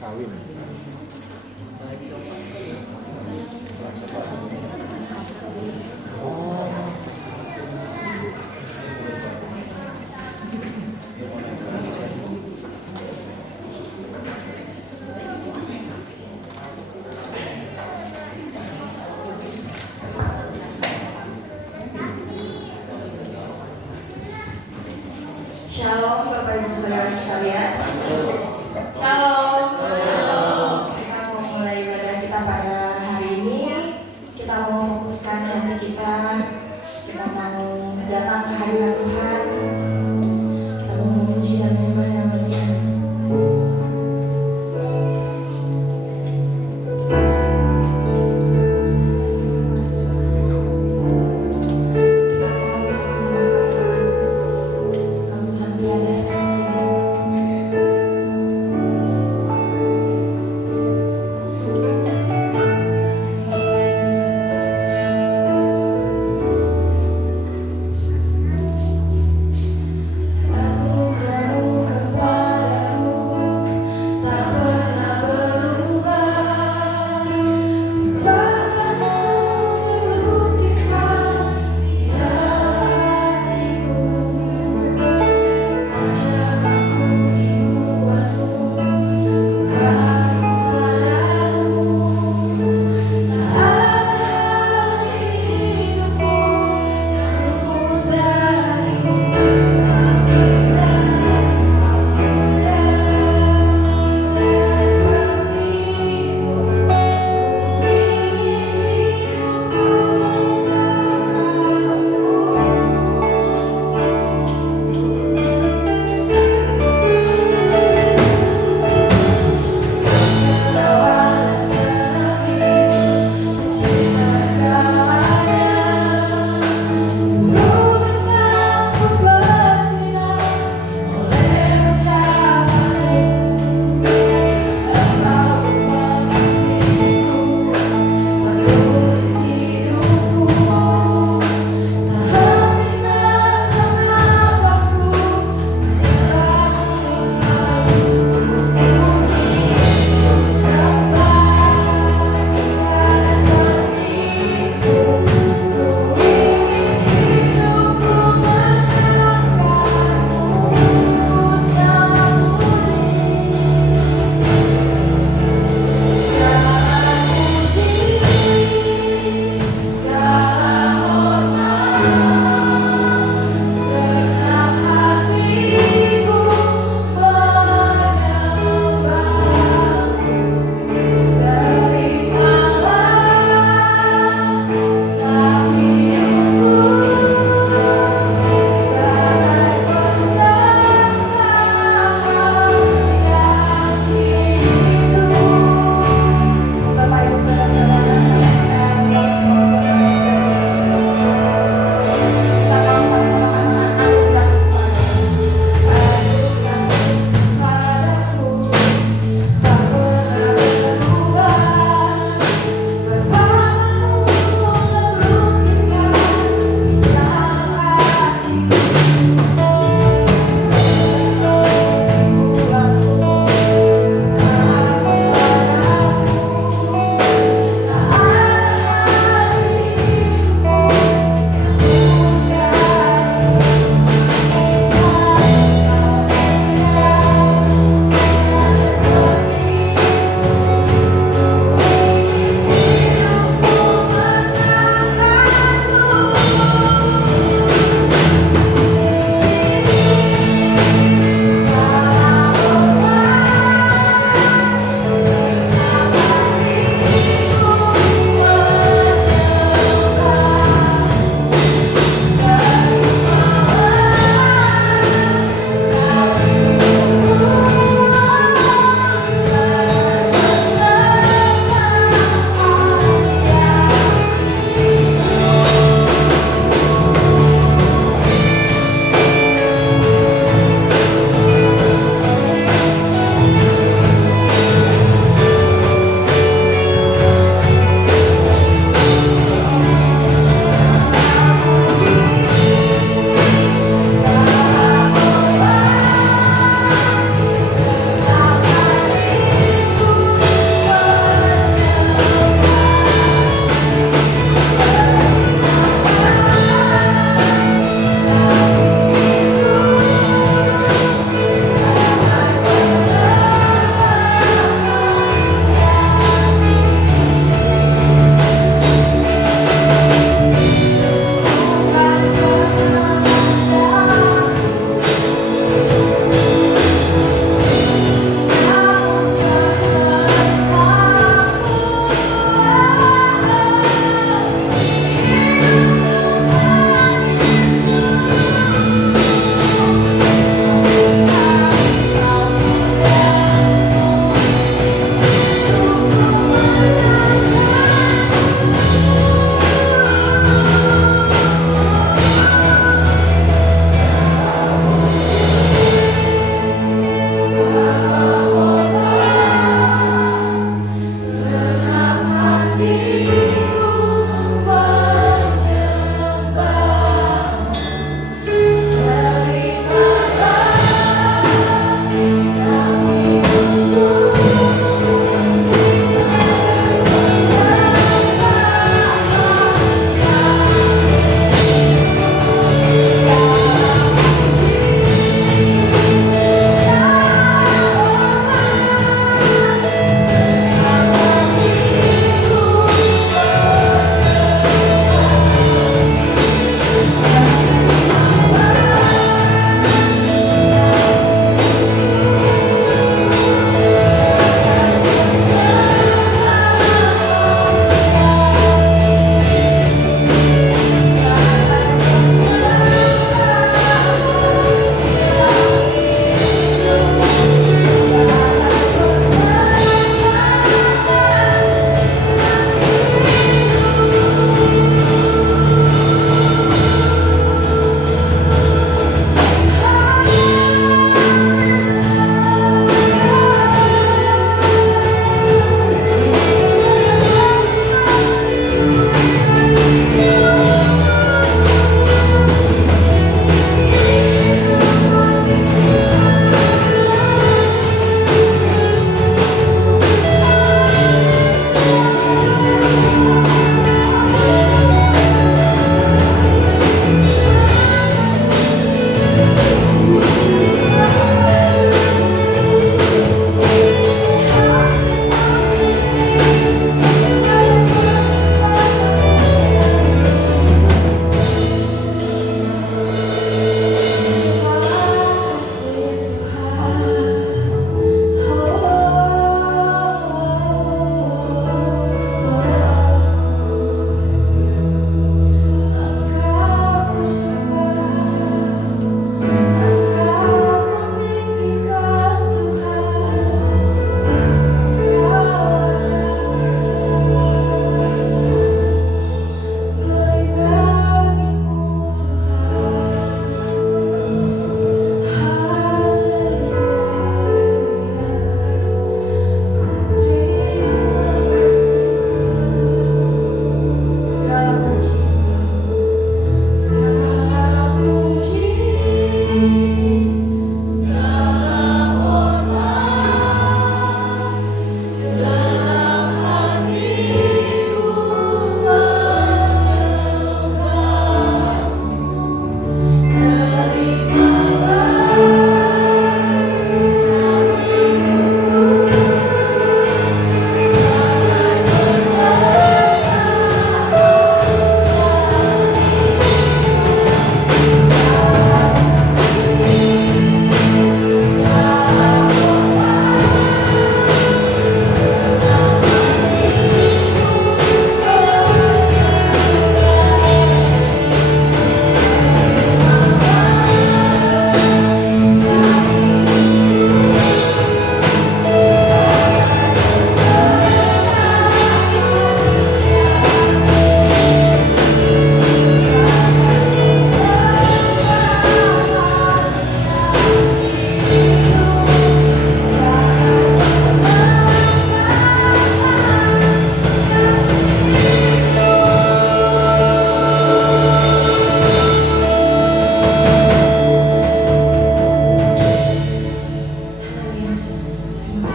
Kawin. Shalom Bapak Ibu Saudara sekalian. Shalom.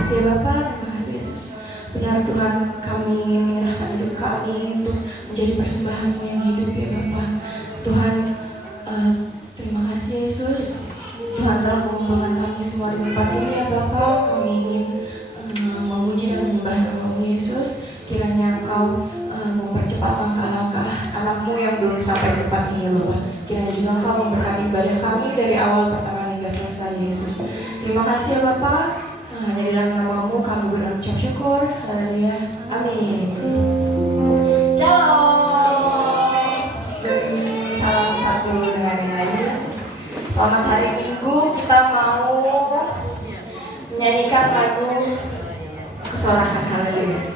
kasih ya Bapak, terima kasih Yesus. Benar Tuhan, kami menyerahkan hidup kami untuk menjadi persembahan yang hidup ya Bapak. Tuhan, terima kasih Yesus. Tuhan telah mengumpulkan kami semua di tempat ini ya Bapak. Kami ingin memuji dan menyembah nama-Mu Yesus. Kiranya Engkau mempercepat langkah-langkah anak-Mu yang belum sampai di tempat ini Bapak. Kiranya juga Engkau memberkati ibadah kami dari awal pertama hingga selesai Yesus. Terima kasih ya Bapak. Hanya di dalam nama-Mu kami berucap syukur. Haleluya. Amin. Shalom. Dari salam satu dengan yang lain. Selamat hari Minggu. Kita mau menyanyikan lagu Kesorakan. Haleluya.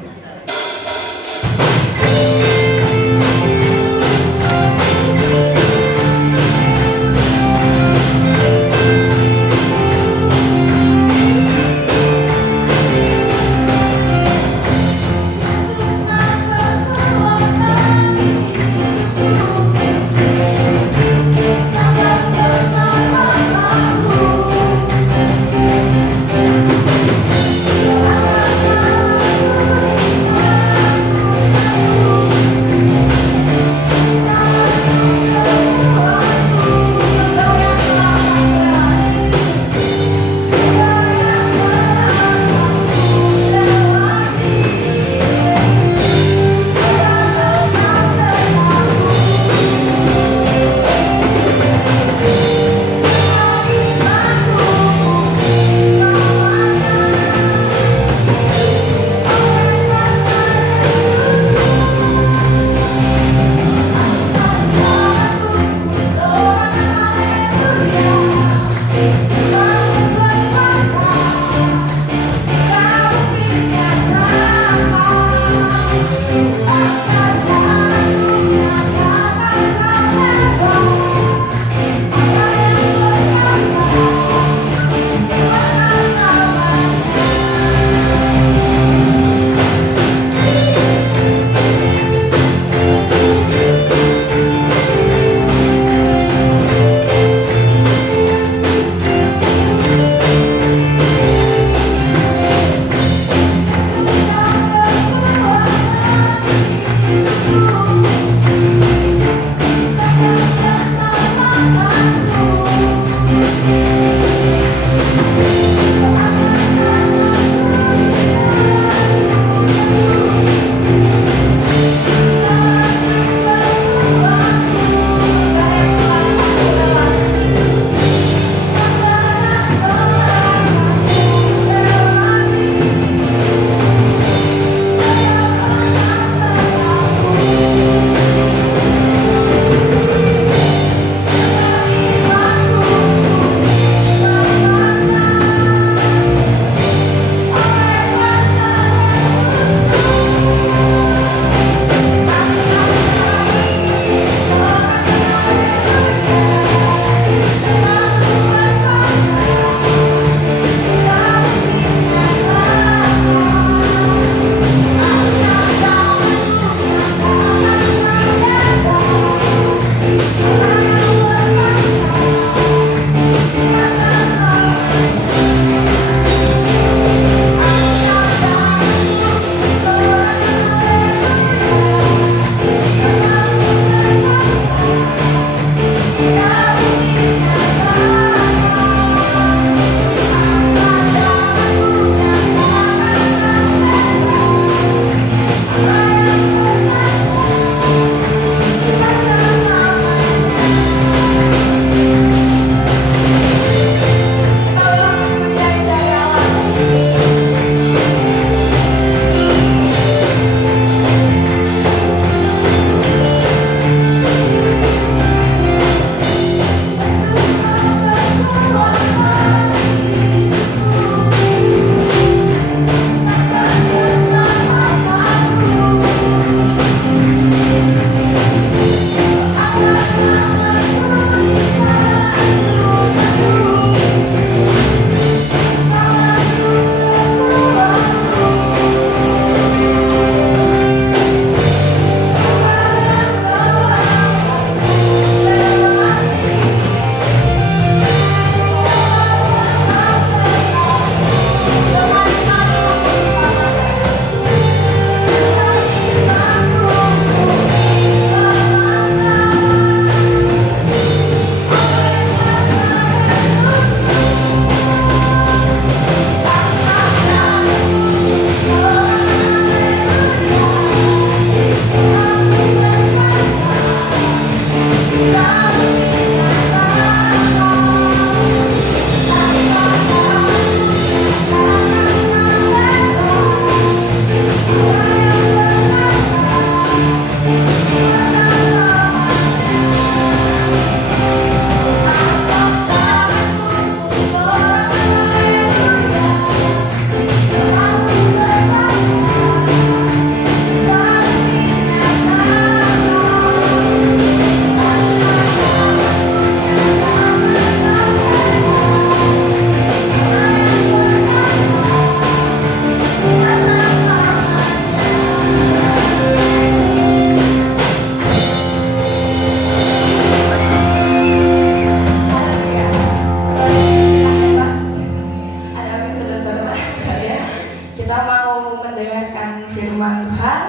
Kita mau mendengarkan firman Tuhan.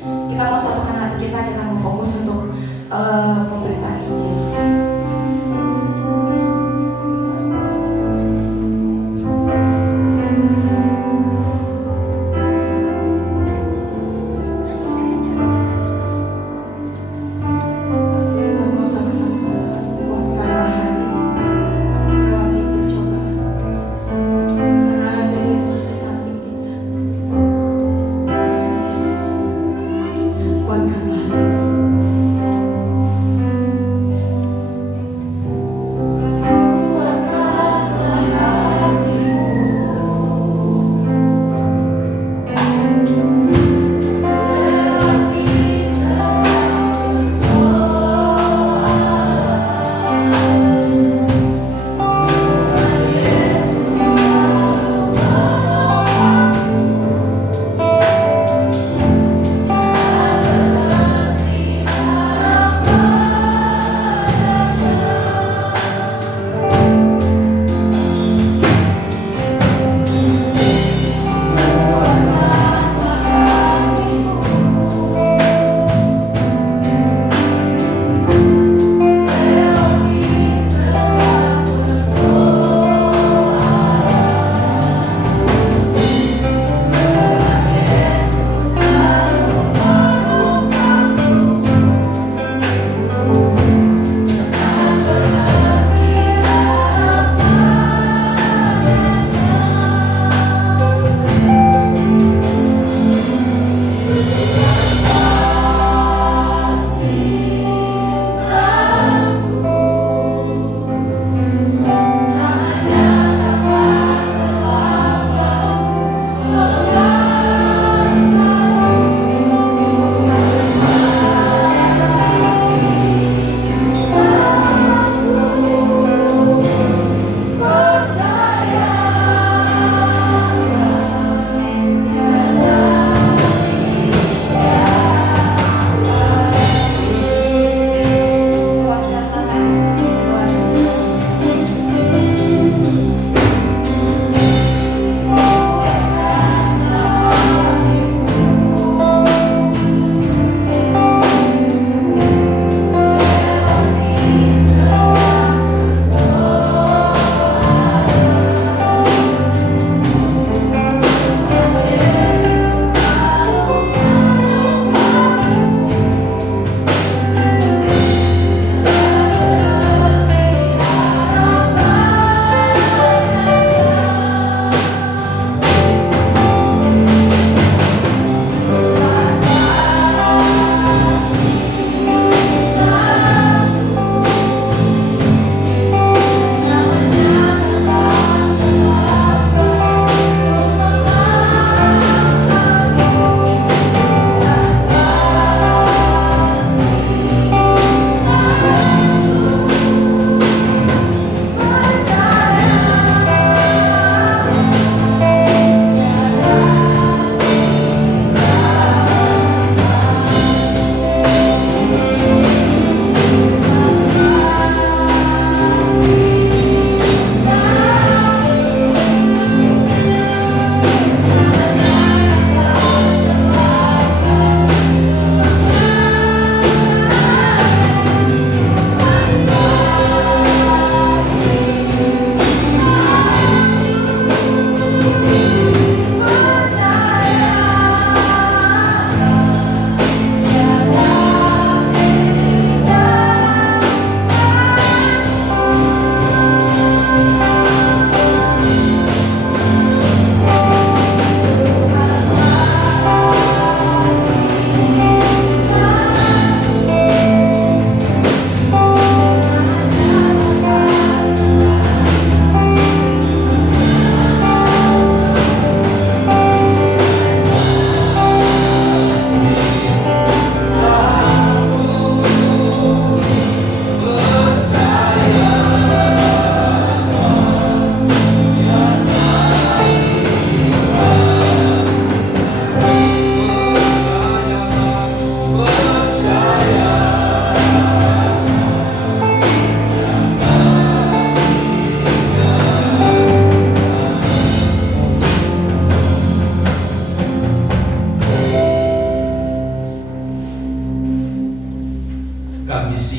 Kita mau satukan hati kita mau fokus untuk pemberitaan Injil.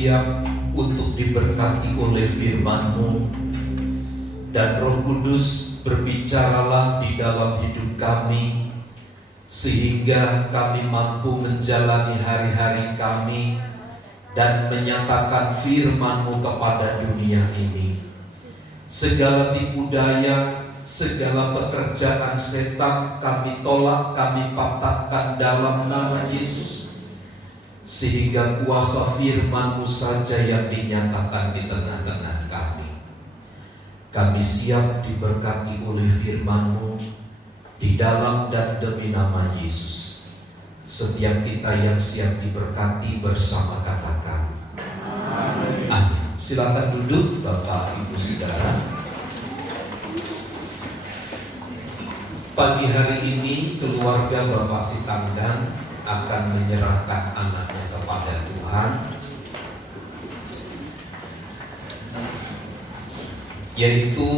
siap untuk diberkati oleh firman-Mu, dan Roh Kudus berbicaralah di dalam hidup kami, sehingga kami mampu menjalani hari-hari kami dan menyatakan firman-Mu kepada dunia ini. Segala tipu daya, segala pekerjaan setan kami tolak, kami patahkan dalam nama Yesus, sehingga kuasa firman-Mu saja yang dinyatakan di tengah-tengah kami. Kami siap diberkati oleh firman-Mu di dalam dan demi nama Yesus. Setiap kita yang siap diberkati bersama katakan amin. Silakan duduk Bapak Ibu Saudara. Pagi hari ini keluarga Bapak Sitanggang akan menyerahkan anaknya kepada Tuhan, yaitu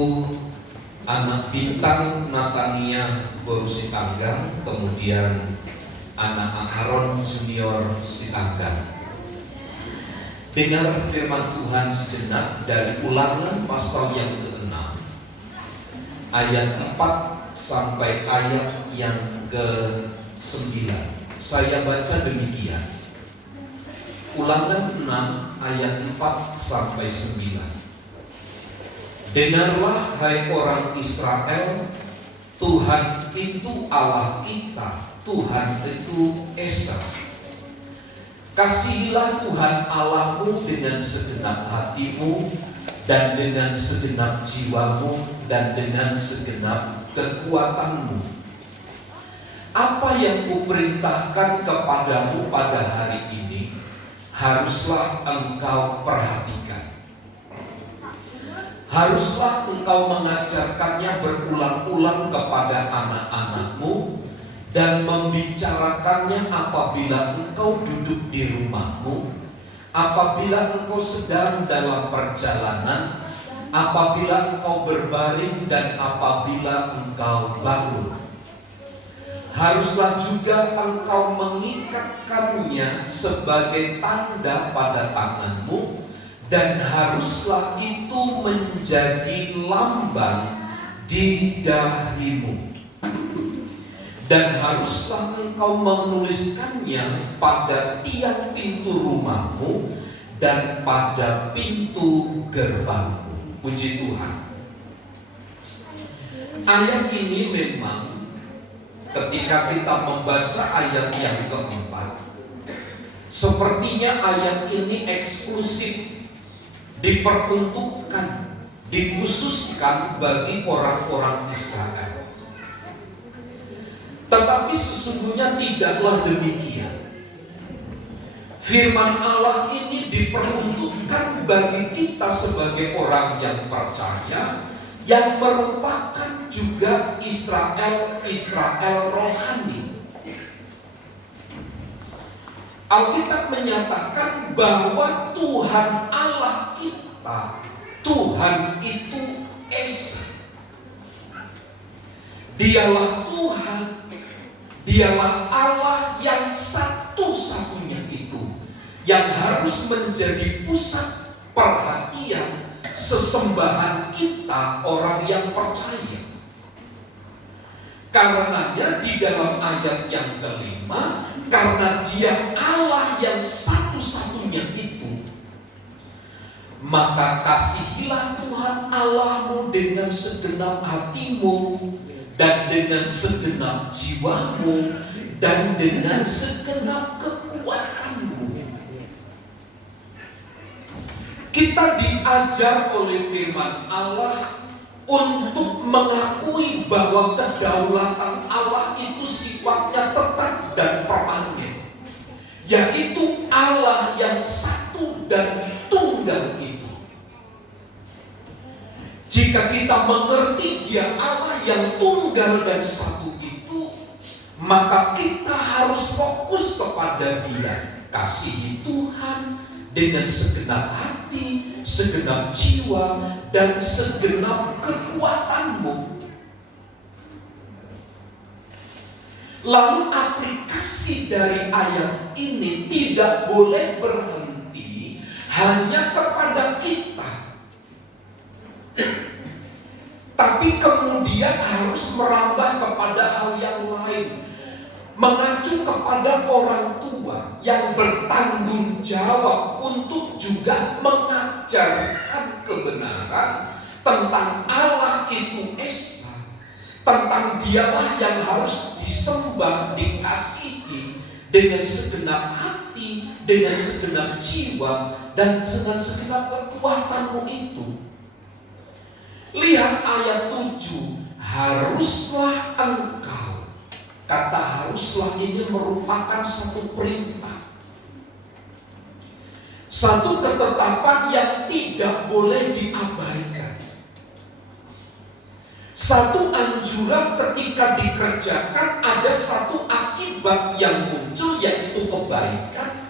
anak Bintang Natania Boru Sitanggang, kemudian anak Aaron Junior Sitanggang. Dengar firman Tuhan sejenak dari Ulangan pasal yang ke-6 ayat 4 sampai ayat yang ke-9. Saya baca demikian. Ulangan 6 ayat 4 sampai 9. Dengarlah hai orang Israel, Tuhan itu Allah kita, Tuhan itu Esa. Kasihilah Tuhan Allahmu dengan segenap hatimu, dan dengan segenap jiwamu, dan dengan segenap kekuatanmu. Apa yang kuperintahkan kepadamu pada hari ini, haruslah engkau perhatikan. Haruslah engkau mengajarkannya berulang-ulang kepada anak-anakmu, dan membicarakannya apabila engkau duduk di rumahmu, apabila engkau sedang dalam perjalanan, apabila engkau berbaring, dan apabila engkau bangun. Haruslah juga engkau mengikatkannya sebagai tanda pada tanganmu, dan haruslah itu menjadi lambang di dahimu. Dan haruslah engkau menuliskannya pada tiang pintu rumahmu dan pada pintu gerbangmu. Puji Tuhan. Ayat ini memang ketika kita membaca ayat yang keempat, sepertinya ayat ini eksklusif, diperuntukkan, dikhususkan bagi orang-orang Israel. Tetapi sesungguhnya tidaklah demikian. Firman Allah ini diperuntukkan bagi kita sebagai orang yang percaya, yang merupakan juga Israel rohani. Alkitab menyatakan bahwa Tuhan Allah kita, Tuhan itu Esa. Dialah Tuhan, dialah Allah yang satu-satunya itu, yang harus menjadi pusat perhatian sesembahan kita orang yang percaya. Karenanya di dalam ayat yang kelima, karena Dia Allah yang satu-satunya itu, maka kasihilah Tuhan Allahmu dengan segenap hatimu, dan dengan segenap jiwamu, dan dengan segenap kekuatanmu. Kita diajar oleh firman Allah untuk mengakui bahwa kedaulatan Allah itu sifatnya tetap dan permanen, yaitu Allah yang satu dan tunggal itu. Jika kita mengerti Dia Allah yang tunggal dan satu itu, maka kita harus fokus kepada Dia. Kasihi Tuhan dengan segenap hati, segenap jiwa, dan segenap kekuatanmu. Lalu aplikasi dari ayat ini tidak boleh berhenti hanya kepada kita, tapi kemudian harus merambah kepada hal yang lain, mengacu kepada orang tua yang bertanggung jawab untuk juga mengajarkan kebenaran tentang Allah itu Esa, tentang Dialah yang harus disembah, dikasihi dengan segenap hati, dengan segenap jiwa, dan dengan segenap kekuatanmu itu. Lihat ayat 7, haruslah engkau. Kata haruslah ini merupakan satu perintah, satu ketetapan yang tidak boleh diabaikan, satu anjuran ketika dikerjakan ada satu akibat yang muncul, yaitu kebaikan.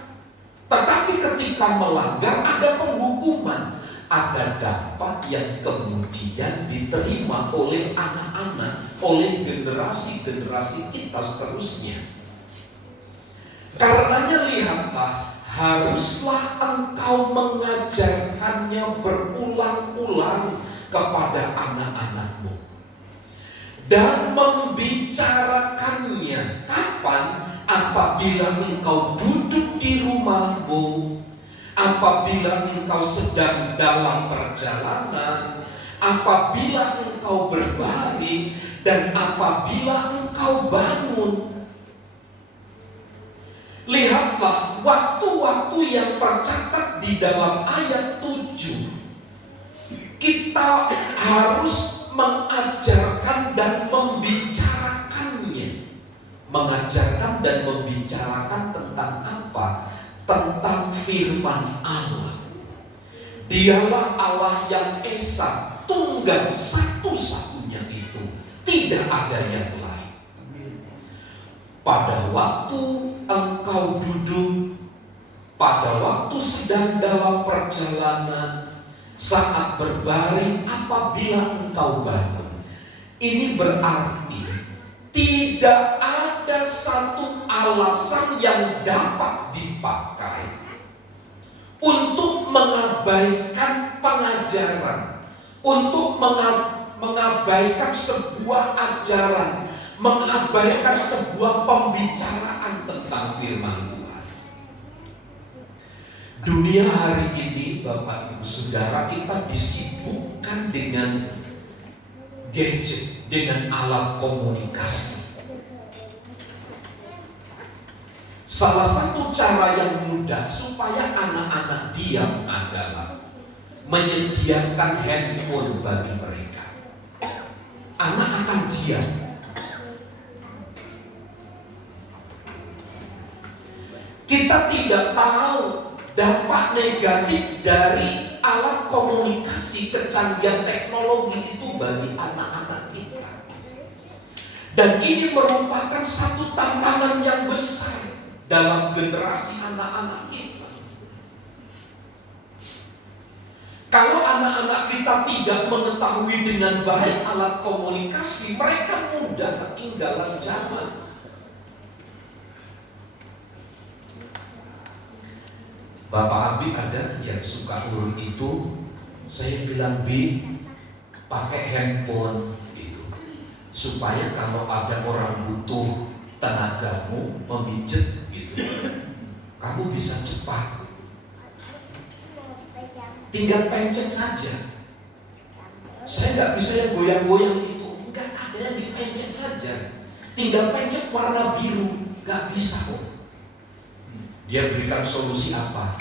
Tetapi ketika melanggar ada penghukuman, ada dampak yang kemudian diterima oleh anak-anak, oleh generasi-generasi kita seterusnya. Karenanya lihatlah, haruslah engkau mengajarkannya berulang-ulang kepada anak-anakmu dan membicarakannya. Kapan? Apabila engkau duduk di rumahmu, apabila engkau sedang dalam perjalanan, apabila engkau berbaring, dan apabila engkau bangun. Lihatlah waktu-waktu yang tercatat di dalam ayat 7. Kita harus mengajarkan dan membicarakannya. Mengajarkan dan membicarakan tentang apa? Tentang firman Allah. Dialah Allah yang Esa, tunggal satu-satunya itu, tidak ada yang lain. Pada waktu engkau duduk, pada waktu sedang dalam perjalanan, saat berbaring, apabila engkau bangun. Ini berarti tidak ada satu alasan yang dapat dipakai untuk mengabaikan pengajaran, untuk mengabaikan sebuah ajaran, mengabaikan sebuah pembicaraan tentang firman Tuhan. Dunia hari ini, Bapak Ibu Saudara, kita disibukkan dengan gadget, dengan alat komunikasi. Salah satu cara yang mudah supaya anak-anak diam adalah menyediakan handphone bagi mereka. Anak akan diam. Kita tidak tahu dampak negatif dari alat komunikasi, kecanggihan teknologi itu bagi anak-anak kita. Dan ini merupakan satu tantangan yang besar dalam generasi anak-anak kita. Kalau anak-anak kita tidak mengetahui dengan baik alat komunikasi, mereka mudah ketinggalan zaman. Bapak Abi ada yang suka urut itu, saya bilang, Bi, pakai handphone itu, supaya kalau ada orang butuh tenagamu memijet gitu, kamu bisa cepat, tinggal pencet saja. Saya nggak bisa yang goyang-goyang itu, enggak, ada yang dipencet saja, tinggal pencet warna biru, nggak bisa kok. Dia berikan solusi apa?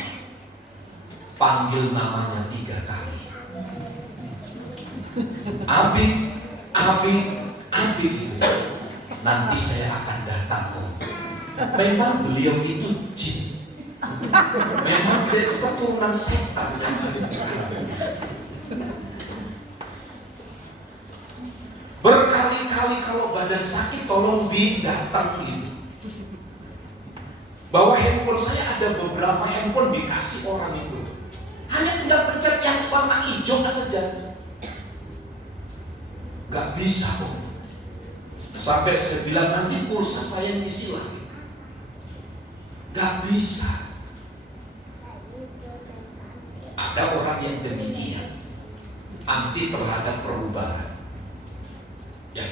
Panggil namanya 3 kali. Abi, Abi, Abi. Nanti saya akan datang kok. Memang beliau itu jin. Memang dia itu keturunan setan. Berkali-kali kalau badan sakit, tolong Bi datang Bi. Bahwa handphone saya ada beberapa handphone dikasih orang itu, hanya tinggal pencet yang warna hijau saja. Gak bisa kok. Sampai saya bilang nanti pulsa saya ngisi lagi. Gak bisa. Ada orang yang demikian, anti terhadap perubahan. Ya.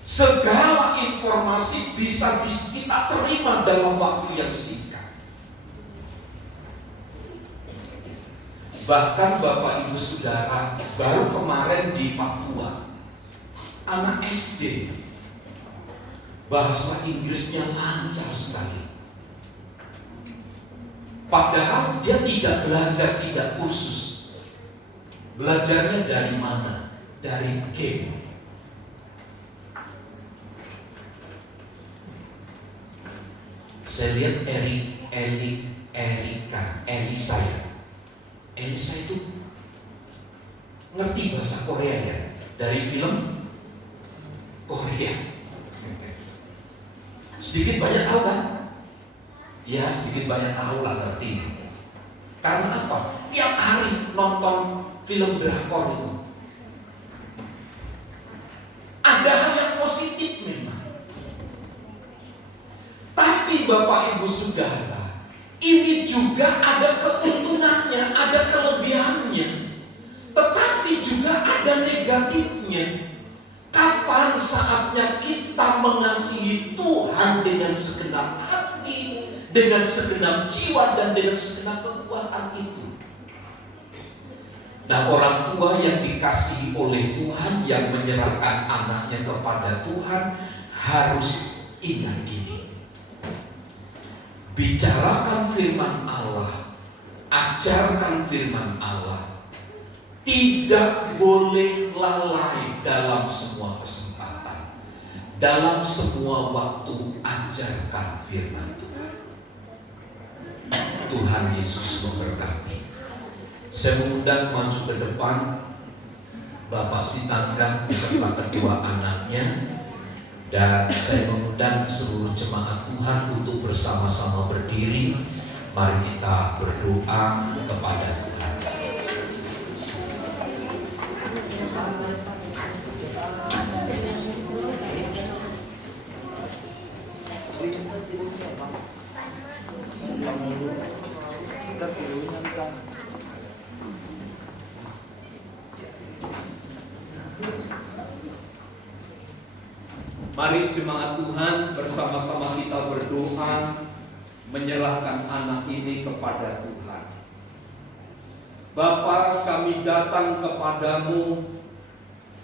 Segala informasi bisa kita terima dalam waktu yang singkat. Bahkan Bapak Ibu Saudara, baru kemarin di Papua, anak SD bahasa Inggrisnya lancar sekali. Padahal dia tidak belajar, tidak kursus. Belajarnya dari mana? Dari game. Saya lihat Elisa itu ngerti bahasa Korea ya, dari film Korea. Sedikit banyak tahu kan? Ya sedikit banyak tahu lah ngerti. Karena apa? Tiap hari nonton film drakor itu. Ada hal yang positif memang. Tapi Bapak Ibu Saudara, ini juga ada keuntungannya, ada kelebihannya. Tetapi juga ada negatifnya. Kapan saatnya kita mengasihi Tuhan dengan segenap hati, dengan segenap jiwa, dan dengan segenap kekuatan itu? Nah, orang tua yang dikasihi oleh Tuhan, yang menyerahkan anaknya kepada Tuhan, harus ingat ini. Bicarakan firman Allah, ajarkan firman Allah. Tidak boleh lalai dalam semua kesempatan, dalam semua waktu. Ajarkan firman Tuhan. Tuhan Yesus memberkati. Saya mengundang maju ke depan Bapak Sitanggang beserta kedua anaknya, dan saya mengundang seluruh jemaat Tuhan untuk bersama-sama berdiri. Mari kita berdoa kepada Tuhan. Mari jemaat Tuhan bersama-sama kita berdoa, menyerahkan anak ini kepada Tuhan. Bapa, kami datang kepadamu.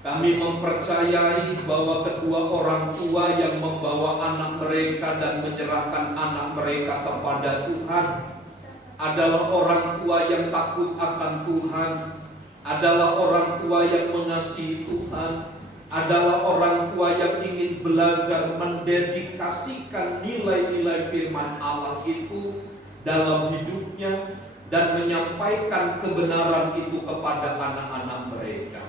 Kami mempercayai bahwa kedua orang tua yang membawa anak mereka dan menyerahkan anak mereka kepada Tuhan adalah orang tua yang takut akan Tuhan, adalah orang tua yang mengasihi Tuhan, adalah orang tua yang ingin belajar mendedikasikan nilai-nilai firman Allah itu dalam hidupnya dan menyampaikan kebenaran itu kepada anak-anak mereka.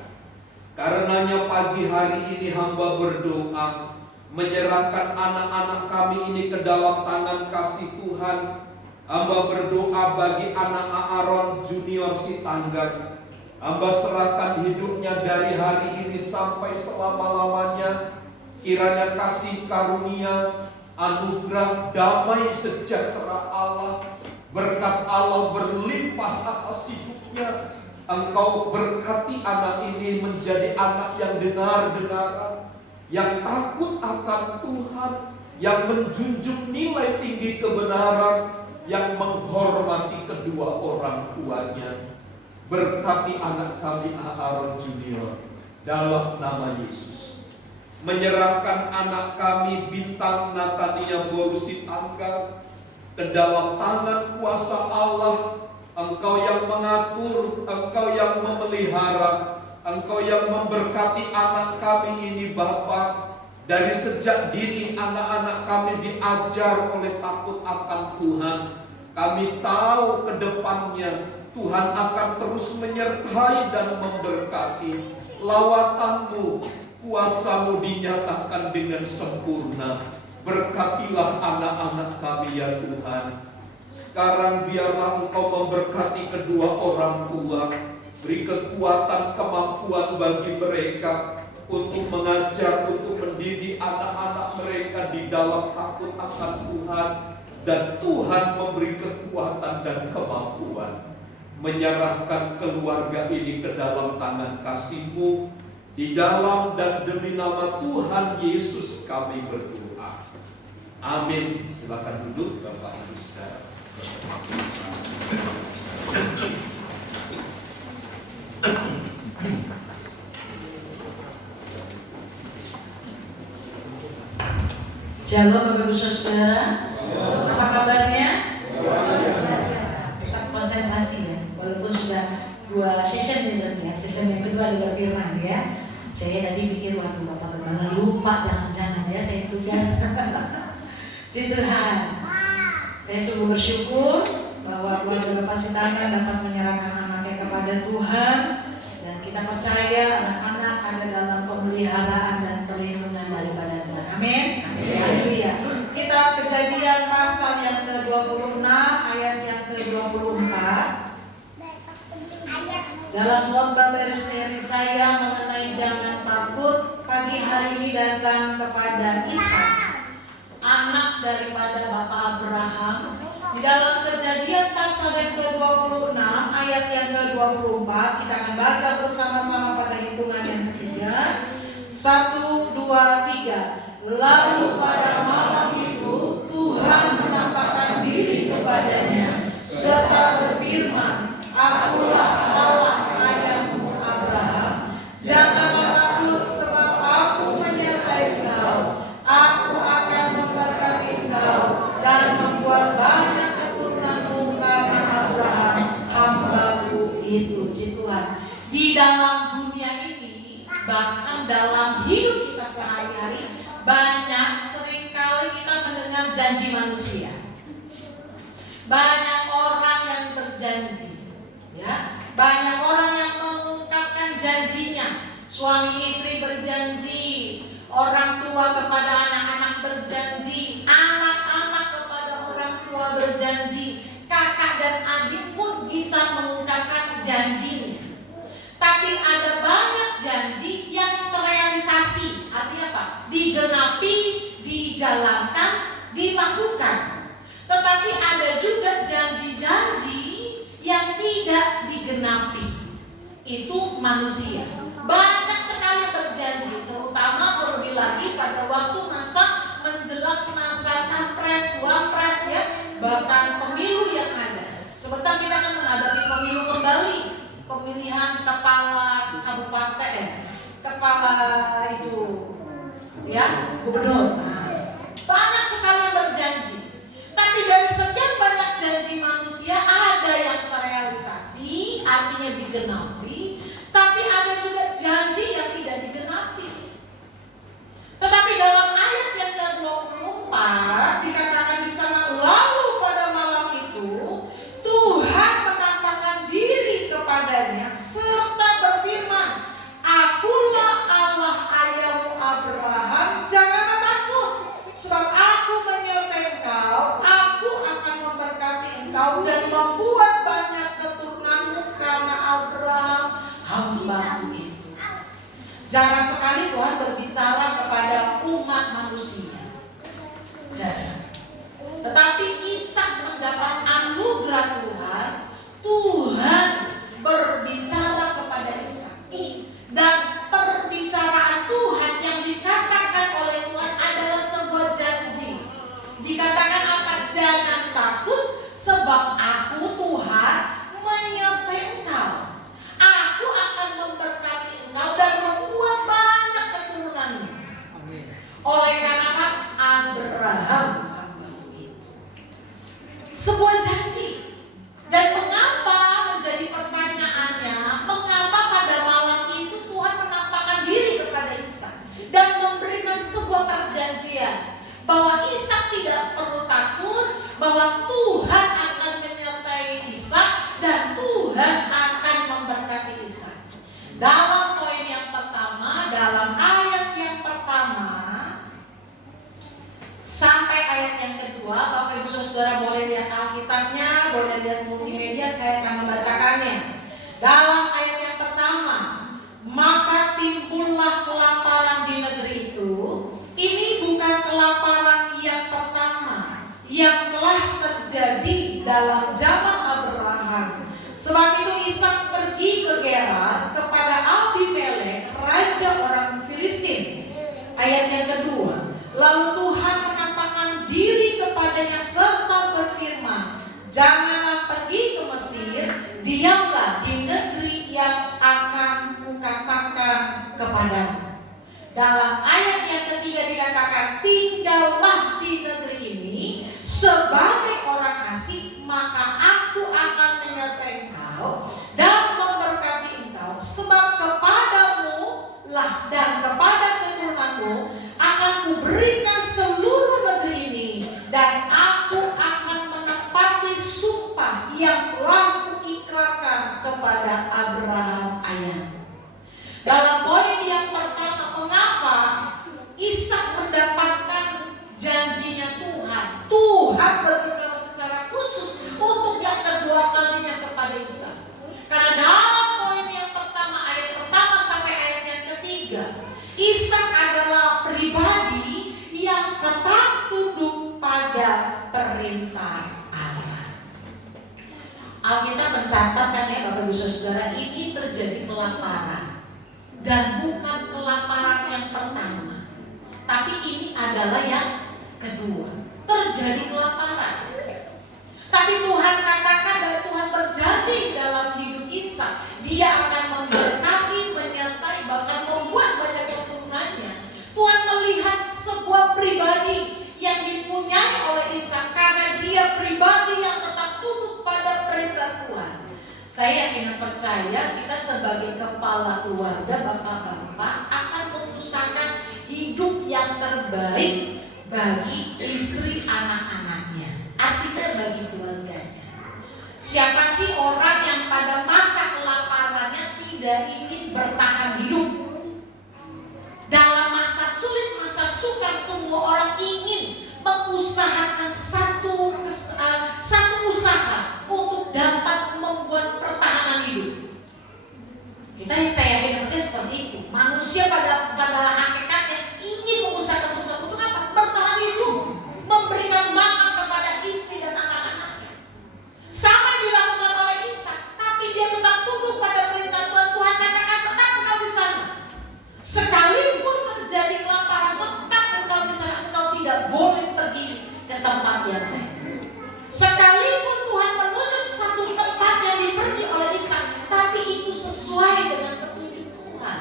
Karenanya pagi hari ini hamba berdoa, menyerahkan anak-anak kami ini ke dalam tangan kasih Tuhan. Hamba berdoa bagi anak Aaron Junior Sitanggang. Hamba serahkan hidupnya dari hari ini sampai selama-lamanya. Kiranya kasih karunia, anugerah, damai sejahtera Allah, berkat Allah berlimpah atas hidupnya. Engkau berkati anak ini menjadi anak yang dengar-dengaran, yang takut akan Tuhan, yang menjunjung nilai tinggi kebenaran, yang menghormati kedua orang tuanya. Berkati anak kami Aaron Junior dalam nama Yesus. Menyerahkan anak kami Bintang Natania Boru Sitanggang ke dalam tangan kuasa Allah. Engkau yang mengatur, Engkau yang memelihara, Engkau yang memberkati anak kami ini Bapa. Dari sejak dini anak-anak kami diajar oleh takut akan Tuhan. Kami tahu ke depannya Tuhan akan terus menyertai dan memberkati. Lawatan-Mu, kuasa-Mu dinyatakan dengan sempurna. Berkatilah anak-anak kami ya Tuhan. Sekarang biarlah Engkau memberkati kedua orang tua. Beri kekuatan, kemampuan bagi mereka untuk mengajar, untuk mendidik anak-anak mereka di dalam takut akan Tuhan. Dan Tuhan memberi kekuatan dan kemampuan. menyerahkan keluarga ini ke dalam tangan kasih-Mu. Di dalam dan demi nama Tuhan Yesus kami berdoa. Amin. Silakan duduk Bapak Ibu Saudara. Shalom Bapak Ibu Saudara. Apa kabarnya? Tetap konsentrasi ya. Walaupun sudah 2 session ya. Session yang kedua adalah firman ya. Saya tadi pikir waktu Bapak kemana lupa, jangan-jangan ya saya tugas. Puji Tuhan. Saya sungguh bersyukur bahwa keluarga Bapak Sitanggang dapat menyerahkan anaknya kepada Tuhan, dan kita percaya anak-anak ada dalam pemeliharaan dan perlindungan daripada Tuhan. Amin. Haleluya. Kita Kejadian pasal yang ke-26 ayat yang ke-24. Dalam khotbah berseri saya mengenai jangan takut, pagi hari ini datang kepada Ishak, anak daripada Bapak Abraham. Di dalam Kejadian pasal yang ke-26 ayat yang ke-24, kita akan baca bersama-sama pada hitungan yang ketiga. 1, 2, 3. Lalu pada malam itu Tuhan menampakkan diri kepadanya serta berfirman, Akulah Allah ayahmu Abraham. Janganlah takut, sebab Aku menyertai engkau. Aku akan memberkati engkau dan membuat banyak keturunanmu karena Abraham hamba-Ku itu. Tuhan, di dalam dunia ini, bahkan dalam hidup kita sehari-hari, banyak seringkali kita mendengar janji manusia. Banyak orang yang berjanji. Ya, banyak orang yang mengungkapkan janjinya. Suami istri berjanji, orang tua kepada anak-anak berjanji, anak-anak kepada orang tua berjanji, kakak dan adik pun bisa mengungkapkan janjinya. Tapi ada banyak janji yang terrealisasi, artinya apa? Digenapi, dijalankan, dilakukan. Tetapi ada juga janji-janji yang tidak digenapi. Itu manusia. Banyak sekali berjanji, terutama terlebih lagi pada waktu masa menjelang masa capres, wapres ya, bahkan pemilu yang ada. Sebentar kita akan menghadapi pemilu kembali, pemilihan kepala kabupaten, kepala itu ya, gubernur. Banyak sekali yang berjanji. Tapi dari sekian banyak janji manusia, ada yang terrealisasi, artinya digenapi, tapi ada juga janji yang tidak digenapi. Tetapi dalam ayat yang ke-24 dikatakan di sana, lalu pada malam itu Tuhan menampakkan diri kepadanya serta berfirman, Akulah Allah ayahmu Abraham, janganlah takut, sebab Aku menyertai engkau, Aku akan memberkati engkau dan membuat banyak keturunanmu karena Abraham hamba-Ku itu. Jarang sekali Tuhan berbicara kepada umat manusia. Jarang. Tetapi Ishak mendapat anugerah Tuhan. Tuhan berbicara kepada Ishak. Dan perbicaraan Tuhan yang dikatakan oleh Tuhan adalah sebuah janji. Dikatakan apa? Jangan takut, sebab Aku Tuhan menyertai engkau. Aku akan memberkati engkau dan membuat banyak keturunanmu. Oleh karena apa? Abraham hamba-Ku itu. Sebuah janji. Dan mengapa menjadi pertanyaannya, mengapa pada malam itu Tuhan menampakkan diri kepada Ishak dan memberikan sebuah perjanjian bahwa Ishak tidak perlu takut, bahwa Tuhan akan menyertai Ishak dan Tuhan akan memberkati Ishak. Dalam poin yang pertama, dalam ayat yang pertama sampai ayat yang kedua, Bapak Ibu Saudara boleh lihat Alkitabnya, boleh lihat multimedia, saya akan membacakannya. Dalam ayat yang pertama, maka timbullah kelaparan di negeri itu. Ini bukan kelaparan yang pertama yang telah terjadi dalam zaman Abraham. Sebab Gerar kepada Abimelek, raja orang Filistin. Ayat yang kedua, lalu Tuhan menampakkan diri kepadanya serta berfirman, janganlah pergi ke Mesir, diamlah di negeri yang akan kukatakan kepadamu. Dalam ayat yang ketiga dikatakan, tinggallah di negeri ini sebagai orang asing, maka aku akan menyertai engkau dan memberkati engkau, sebab kepadamu lah dan kepada keturunanmu akan kuberikan seluruh negeri ini, dan aku akan menepati sumpah yang telah kuikrarkan kepada Abraham ayahmu. Dalam poin yang pertama, mengapa Ishak mendapatkan janjinya Tuhan? Tuhan berbicara secara khusus untuk yang kedua kalinya kepada Ishak. Karena dalam poin yang pertama, ayat pertama sampai ayat yang ketiga, Ishak adalah pribadi yang tetap tunduk pada perintah Allah. Alkitab mencatatkan ya Bapak Ibu Saudara, ini terjadi kelaparan. Dan bukan kelaparan yang pertama, tapi ini adalah yang kedua. Terjadi kelaparan. Tapi Tuhan katakan dan Tuhan berjanji dalam hidup Ishak, Dia akan memberkati, menyertai, bahkan membuat banyak keturunannya. Tuhan melihat sebuah pribadi yang dipunyai oleh Ishak karena dia pribadi yang tetap tunduk pada perintah Tuhan. Saya ingin percaya kita sebagai kepala keluarga, bapak-bapak akan mengusahakan hidup yang terbaik bagi istri anak-anaknya, artinya bagi keluarganya. Siapa sih orang yang pada masa kelaparannya tidak ingin bertahan hidup? Dalam masa sulit, masa sukar, semua orang ingin mengusahakan satu usaha untuk dapat membuat pertahanan hidup. Saya yakin seperti itu. Manusia pada hakikatnya ingin mengusahakan sesuatu untuk apa? Bertahan hidup, memberikan makan kepada istri dan anak-anaknya. Sama dilakukan oleh Ishak, tapi dia tetap tunduk pada perintah Tuhan. Tuhan katakan tetap engkau di sana. Sekalipun terjadi kelaparan, tetap engkau di sana. Engkau tidak boleh pergi ke tempat yang lain. Sekalipun Tuhan menunjuk satu tempat yang dipergi oleh Ishak, tapi itu sesuai dengan petunjuk Tuhan.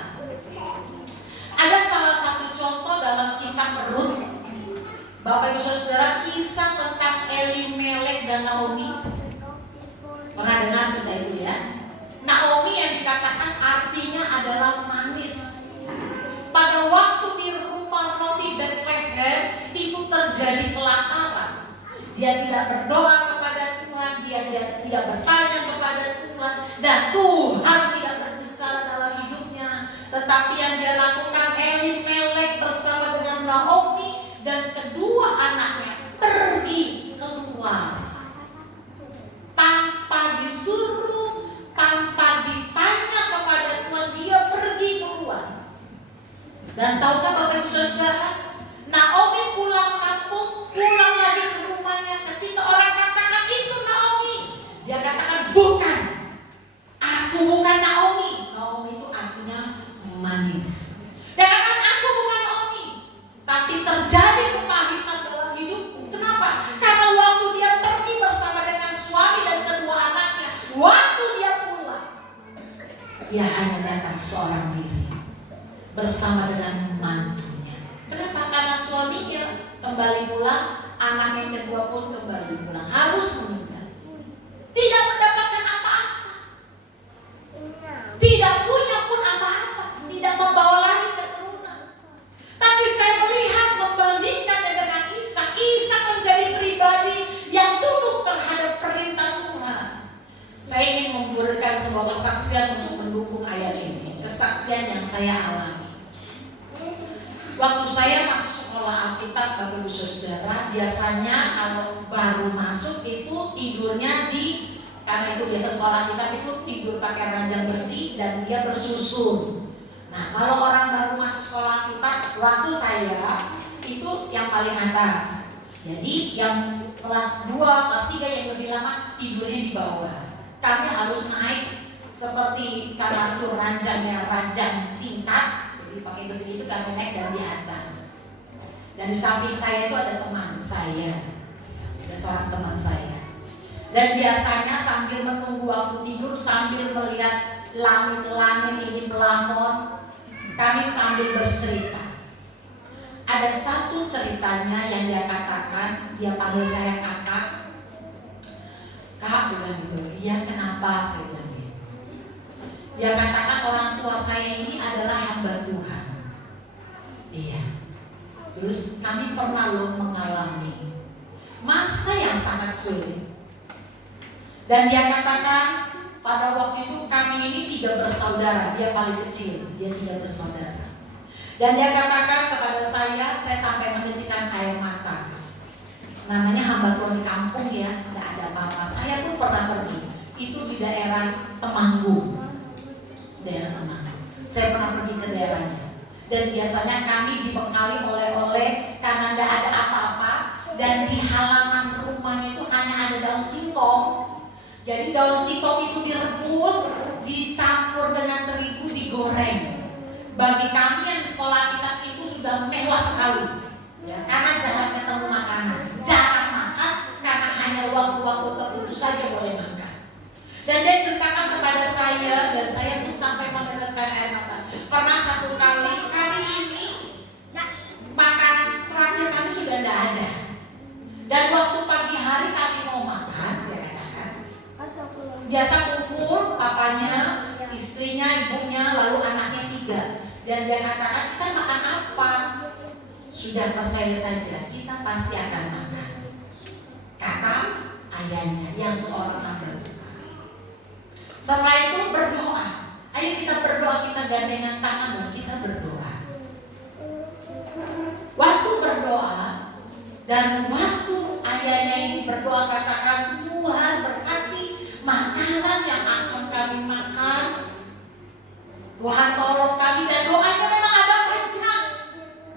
Ada salah satu contoh dalam kitab Rut, Bapak Ibu Saudara, kisah tentang Elimelek dan Naomi. Pernah dengar cerita itu ya? Naomi yang dikatakan artinya adalah manis. Pada waktu di rumah roti Bethlehem itu terjadi kelaparan. Dia tidak berdoa kepada Tuhan, dia tidak bertanya kepada Tuhan, dan Tuhan tidak berbicara dalam hidupnya. Tetapi yang dia lakukan, Elimelek bersama dengan Naomi dan kedua anaknya pergi keluar tanpa disuruh, tanpa ditanya kepada Tuhan, dia pergi keluar. Dan tahukah Bapak Ibu Saudara, Naomi pulang kampung, pulang lagi ke rumahnya. Ketika orang katakan itu Naomi, dia katakan bukan, aku bukan Naomi. Naomi itu artinya manis. Dia katakan aku bukan Naomi, tapi terjadi kepahitan dalam hidupku. Kenapa? Karena waktu dia pergi bersama dengan suami dan kedua anaknya, waktu dia pulang, dia hanya datang seorang diri bersama dengan mantunya. Kenapa? Karena suaminya kembali pulang, anak yang kedua pun kembali pulang, harus meninggal. Tidak mendapatkan apa-apa, tidak punya pun apa-apa, tidak membawa lagi keturunan. Tapi saya melihat membandingkannya dengan Ishak. Ishak menjadi pribadi yang tunduk terhadap perintah Tuhan. Saya ingin memberikan sebuah kesaksian untuk mendukung ayat ini, kesaksian yang saya alami. Waktu saya masuk sekolah Alkitab, Bapak Ibu Saudara, biasanya kalau baru masuk itu tidurnya karena itu biasa sekolah Alkitab itu tidur pakai ranjang besi dan dia bersusun. Nah, kalau orang baru masuk sekolah Alkitab, waktu saya itu yang paling atas. Jadi yang kelas 2, kelas 3 yang lebih lama tidurnya di bawah. Kami harus naik seperti kamar tuh ranjang tingkat, jadi pakai besi itu kami naik dari atas. Dan di samping saya itu ada teman saya, ada seorang teman saya. Dan biasanya sambil menunggu waktu tidur, sambil melihat langit-langit ini plafon, kami sambil bercerita. Ada satu ceritanya yang dia katakan, dia panggil saya kakak. Kak bilang gitu, iya kenapa? Saya bilang gitu. Dia katakan orang tua saya ini adalah hamba Tuhan. Iya. Terus kami pernah loh mengalami masa yang sangat sulit. Dan dia katakan pada waktu itu kami ini 3 bersaudara, dia paling kecil, dia 3 bersaudara. Dan dia katakan kepada saya sampai menitikkan air mata. Namanya hamba Tuhan di kampung ya, tidak ada apa-apa. Saya pun pernah pergi, itu di daerah Temanggung. Daerah Temanggung. Saya pernah pergi ke daerahnya. Dan biasanya kami dibekali oleh-oleh karena tidak ada apa-apa. Dan di halaman rumahnya itu hanya ada daun singkong. Jadi daun singkong itu direbus, dicampur dengan terigu, digoreng. Bagi kami yang di sekolah kita itu sudah mewah sekali, ya, karena jarang ketemu makanan, jarang makan karena hanya waktu-waktu tertentu saja boleh makan. Dan dia ceritakan kepada saya dan saya pun sampai meneteskan air mata. Pernah satu kali ini makanan terakhir kami sudah tidak ada. Dan waktu pagi hari kami mau makan, dia katakan, biasa kumpul papanya, istrinya, ibunya, lalu anaknya 3. Dan dia katakan, kita makan apa? Sudah percaya saja, kita pasti akan makan. Kata ayahnya yang seorang hamba Tuhan. Setelah itu berdoa. Ayo kita berdoa, kita gandengan tangan dan kita berdoa. Waktu berdoa dan waktu ayahnya ini berdoa, katakan, Tuhan berkati makanan yang akan kami makan. Tuhan tolong kami, dan doanya memang agak kencang.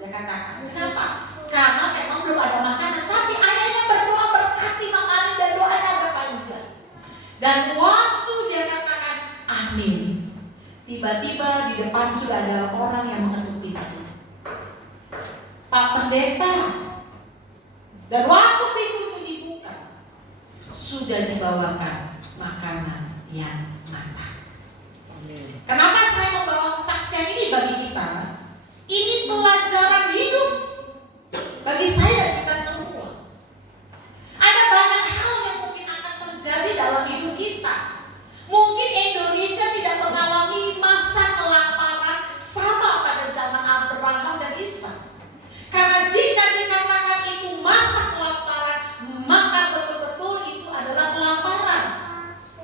Dia katakan, kenapa? Karena memang belum ada makanan, tapi ayahnya berdoa berkati makanan dan doanya agak panjang. Dan waktu dia katakan amin, tiba-tiba di depan sudah ada orang yang mengetuk pintu. Pak Pendeta. Dan waktu pintu itu dibuka, sudah dibawakan makanan yang matang. Kenapa saya membawa kesaksian ini bagi kita? Ini pelajaran hidup bagi saya dan kita semua. Ada banyak hal yang mungkin akan terjadi dalam hidup kita. Mungkin Indonesia tidak mengalami masa kelaparan sama pada zaman Abraham dan Ishak. Karena jika dikatakan itu masa kelaparan, maka betul-betul itu adalah kelaparan.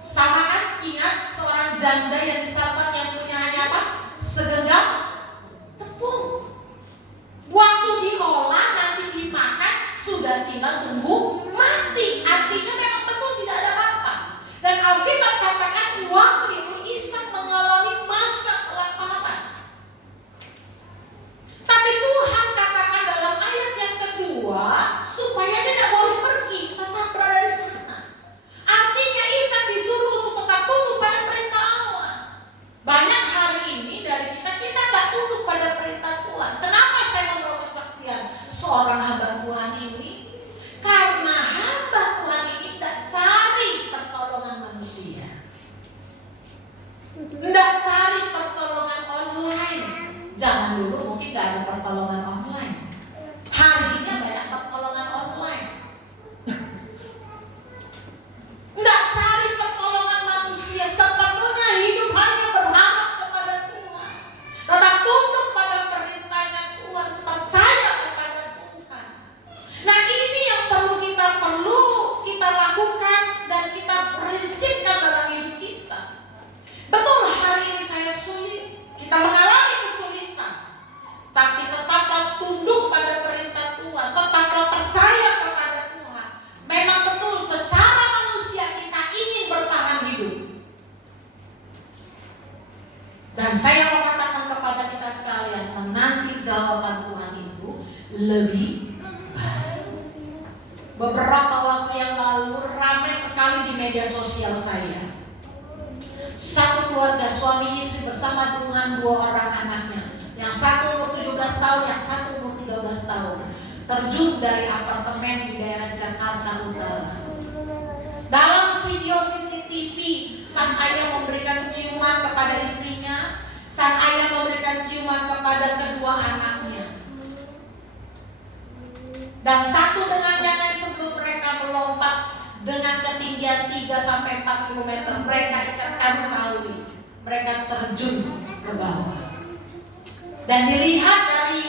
Sama kan, ingat seorang janda yang disapat yang punya hanya apa? Segenggam tepung. Waktu diolah nanti dimakan sudah tinggal tunggu mati. Artinya memang betul tidak ada apa. Dan Alkitab katakan waktu itu Ishak mengalami masa kelaparan. Tapi Tuhan katakan dalam ayat yang kedua supaya dia tidak boleh pergi, tetap berada di sana. Artinya Ishak disuruh untuk tetap tunduk pada perintah Allah. Banyak hari ini dari kita nggak tunduk pada perintah Tuhan. Kenapa saya membawa kesaksian seorang hamba Tuhan ini? Karena hamba Tuhan ini tidak cari pertolongan manusia, tidak cari pertolongan online. Jangan dulu mungkin tidak ada pertolongan online. Hari ini banyak pertolongan online. Tidak cari pertolongan manusia, sepenuhnya hidup hanya berharap kepada Tuhan. Tetap tunduk pada perintahnya Tuhan, percaya kepada Tuhan. Nah ini yang perlu kita lakukan dan kita prinsipkan dalam hidup kita. Betul hari ini saya sulit, kita mengalami kesulitan, tapi tetaplah tunduk pada perintah Tuhan, tetaplah percaya kepada Tuhan. Memang betul secara manusia kita ingin bertahan hidup. Dan saya mau katakan kepada kita sekalian, menanti jawaban Tuhan itu lebih baik. Beberapa waktu yang lalu ramai sekali di media sosial saya Satu keluarga suami istri bersama dengan 2 orang anaknya. Yang satu umur 17 tahun, yang satu umur 13 tahun. Terjun dari apartemen di daerah Jakarta Utara. Dalam video CCTV, sang ayah memberikan ciuman kepada istrinya, sang ayah memberikan ciuman kepada kedua anaknya. Dan satu dengan yang lain sebelum mereka melompat dengan ketinggian 3-4 km, mereka ikatkan tali, mereka terjun ke bawah. Dan dilihat dari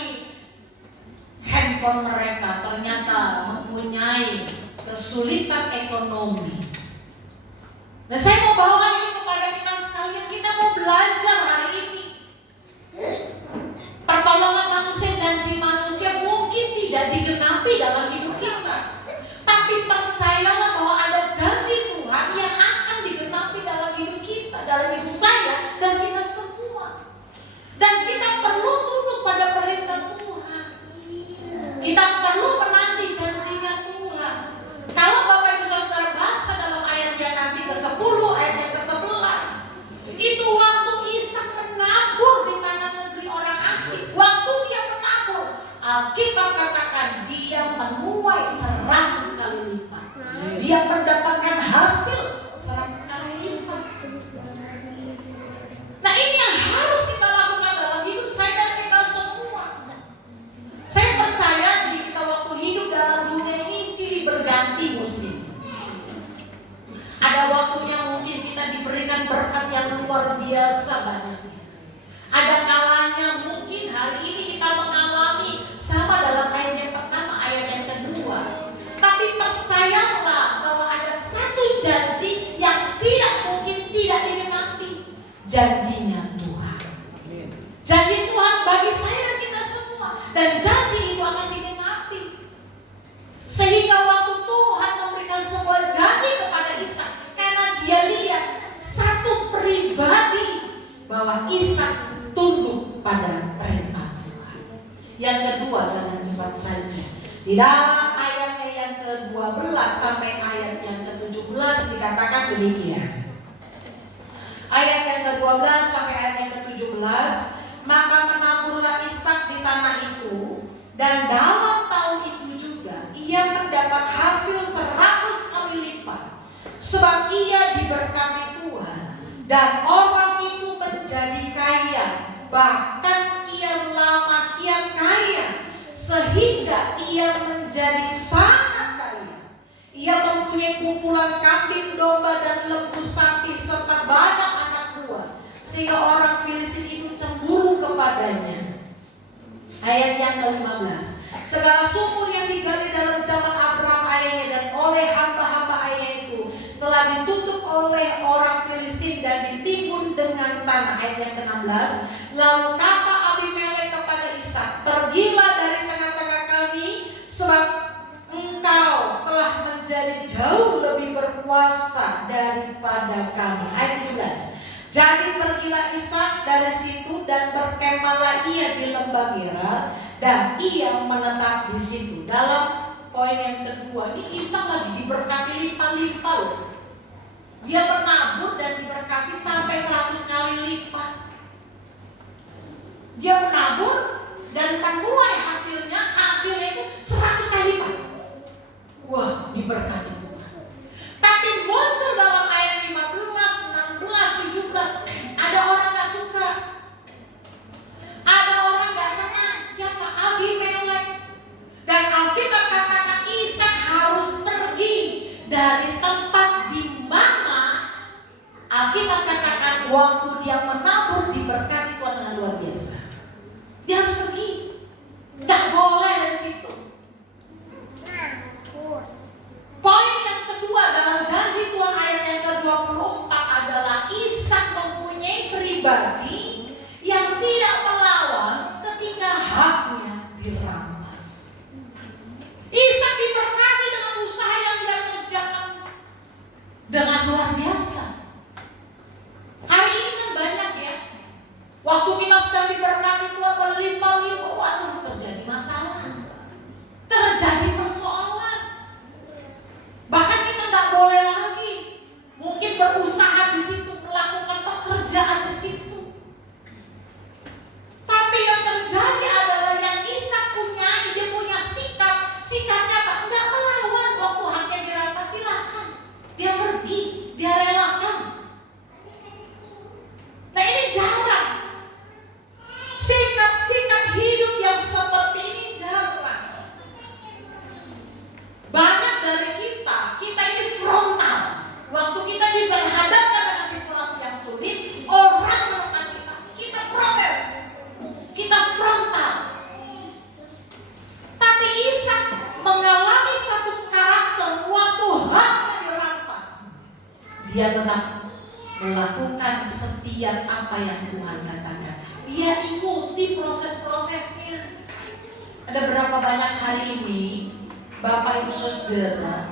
handphone mereka ternyata mempunyai kesulitan ekonomi. Nah, saya mau bawakan ini kepada kita sekalian. Kita mau belajar hari ini. Pertolongan manusia, janji manusia mungkin tidak digenapi dalam hidup kita. Tapi percayalah bahwa ada janji Tuhan yang akan digenapi dalam hidup kita, dalam hidup saya dan kita semua. Dan kita perlu tunduk pada perintah Tuhan. Kita perlu menanti janjinya Tuhan. Kalau Bapak Ibu Saudara baca dalam ayat yang nanti ke-10, ayat yang ke-11, itu waktu Ishak menabur di tanah negeri orang asing. Waktu dia menabur, Alkitab katakan dia menuai 100 kali lipat. Dia mendapatkan hasil 100 kali lipat. Nah, ini yang harus kita lakukan dalam hidup saya dan kita semua. Saya percaya di kita waktu hidup dalam dunia ini silih berganti musim. Ada waktunya mungkin kita diberikan berkat yang luar biasa banyaknya. Ada kalanya mungkin hari ini kita mengalami sama dalam ayat yang pertama, ayat yang kedua. Tapi percayalah bahwa ada satu janji yang tidak mungkin tidak digenapi. Janjinya Tuhan. Janji Tuhan bagi saya dan kita semua. Dan janji itu akan digenapi. Sehingga waktu Tuhan memberikan sebuah janji kepada Ishak, karena dia lihat satu pribadi bahwa Ishak tunduk pada perintah Tuhan. Yang kedua, dengan cepat saja, di dalam ayatnya yang ke-12 sampai ayat yang ke-17 dikatakan demikian. Ayat yang ke-12 sampai ayat yang ke-17, maka menaburlah Ishak di tanah itu, dan dalam tahun itu juga ia mendapat hasil 100 kali lipat, sebab ia diberkati Tuhan, dan orang itu menjadi kaya, bahkan ia kian kaya, sehingga ia menjadi sangat kaya. Ia mempunyai kumpulan kambing, domba, dan lembu sapi serta banyak anak buah, sehingga orang Filistin itu cemburu kepadanya. Ayat yang ke-15, segala sumur yang digali dalam zaman Abraham ayahnya dan oleh hamba-hamba ayahnya itu telah ditutup oleh orang Filistin dan ditimbun dengan tanah. Ayat yang ke-16, lalu kata Abimelek kepada Ishak, pergilah dari tengah-tengah kami, sebab engkau telah menjadi jauh lebih berkuasa daripada kami. Ayat 17, jadi pergilah Ishak dari situ dan berkemahlah ia di lembah Gerar, dan ia menetap di situ. Dalam poin yang kedua, ini Ishak lagi diberkati lipat-lipat. Dia menabur dan diberkati sampai 100 kali lipat. Dia menabur dan menuai hasilnya itu 100 kali lipat. Wah, diberkati Tuhan. Tapi muncul dalam ayat 15, 16, 17, ada orang gak suka. Ada orang gak senang. Siapa? Abimelek. Dan Alkitab katakan Ishak harus pergi dari tempat di mana Alkitab katakan waktu dia menabur diberkati Tuhan dengan luar biasa. Dia harus pergi. Gak boleh dari situ. Poin yang kedua dalam janji Tuhan ayat yang ke-24 adalah Ishak mempunyai pribadi yang tidak melawan ketika haknya dirampas. Ishak diberkati dengan usaha yang dia kerjakan dengan luar biasa. Hari ini kan banyak ya, waktu kita sedang dia tetap melakukan setiap apa yang Tuhan katakan. Dia ikuti proses-prosesnya. Ada berapa banyak hari ini Bapak Ibu Saudara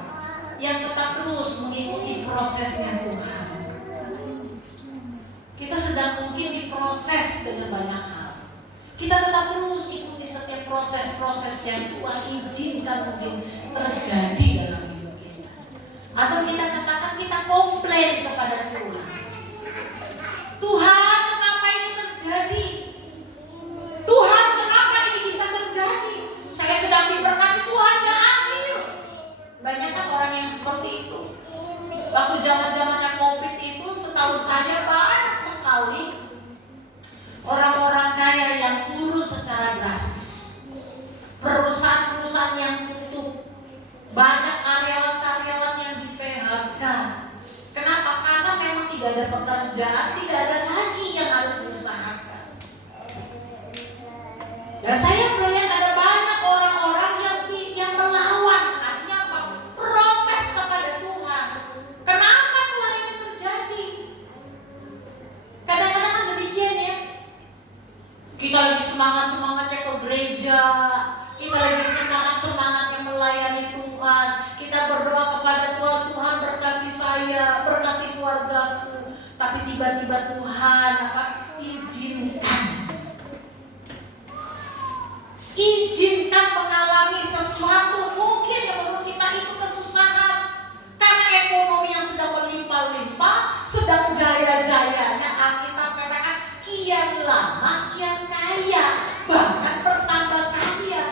yang tetap terus mengikuti prosesnya Tuhan. Kita sedang mungkin diproses dengan banyak hal. Kita tetap terus ikuti setiap proses-proses yang Tuhan izinkan mungkin terjadi dalam hidup kita. Atau kita katakan kita komplain kepada Tuhan. Tuhan, kenapa ini terjadi? Tuhan, kenapa ini bisa terjadi? Saya sedang diberkati, Tuhan gak adil. Banyak kan orang yang seperti itu. Waktu zaman-zamannya COVID itu, setahu saya banyak sekali orang-orang kaya yang turun secara drastis. Perusahaan-perusahaan yang tutup, banyak karyawan-karyawan yang di PHK. Kenapa? Karena memang tidak ada pekerjaan, tidak ada lagi yang harus diusahakan. Dan saya melihat ada banyak orang-orang yang melawan, artinya apa? Protes kepada Tuhan. Kenapa Tuhan ini terjadi? Kadang-kadang kan demikian ya. Kita lagi semangat-semangatnya ke gereja, kita lagi semangat-semangatnya melayani Tuhan. Kita berdoa kepada Tuhan, Tuhan berkati saya, berkati keluargaku. Tapi tiba-tiba Tuhan izinkan mengalami sesuatu mungkin yang menurut kita itu kesusahan. Karena ekonomi yang sedang berlimpah-limpah, sedang jaya-jayanya, Alkitab katakan kian lama kian kaya, bahkan bertambah kaya.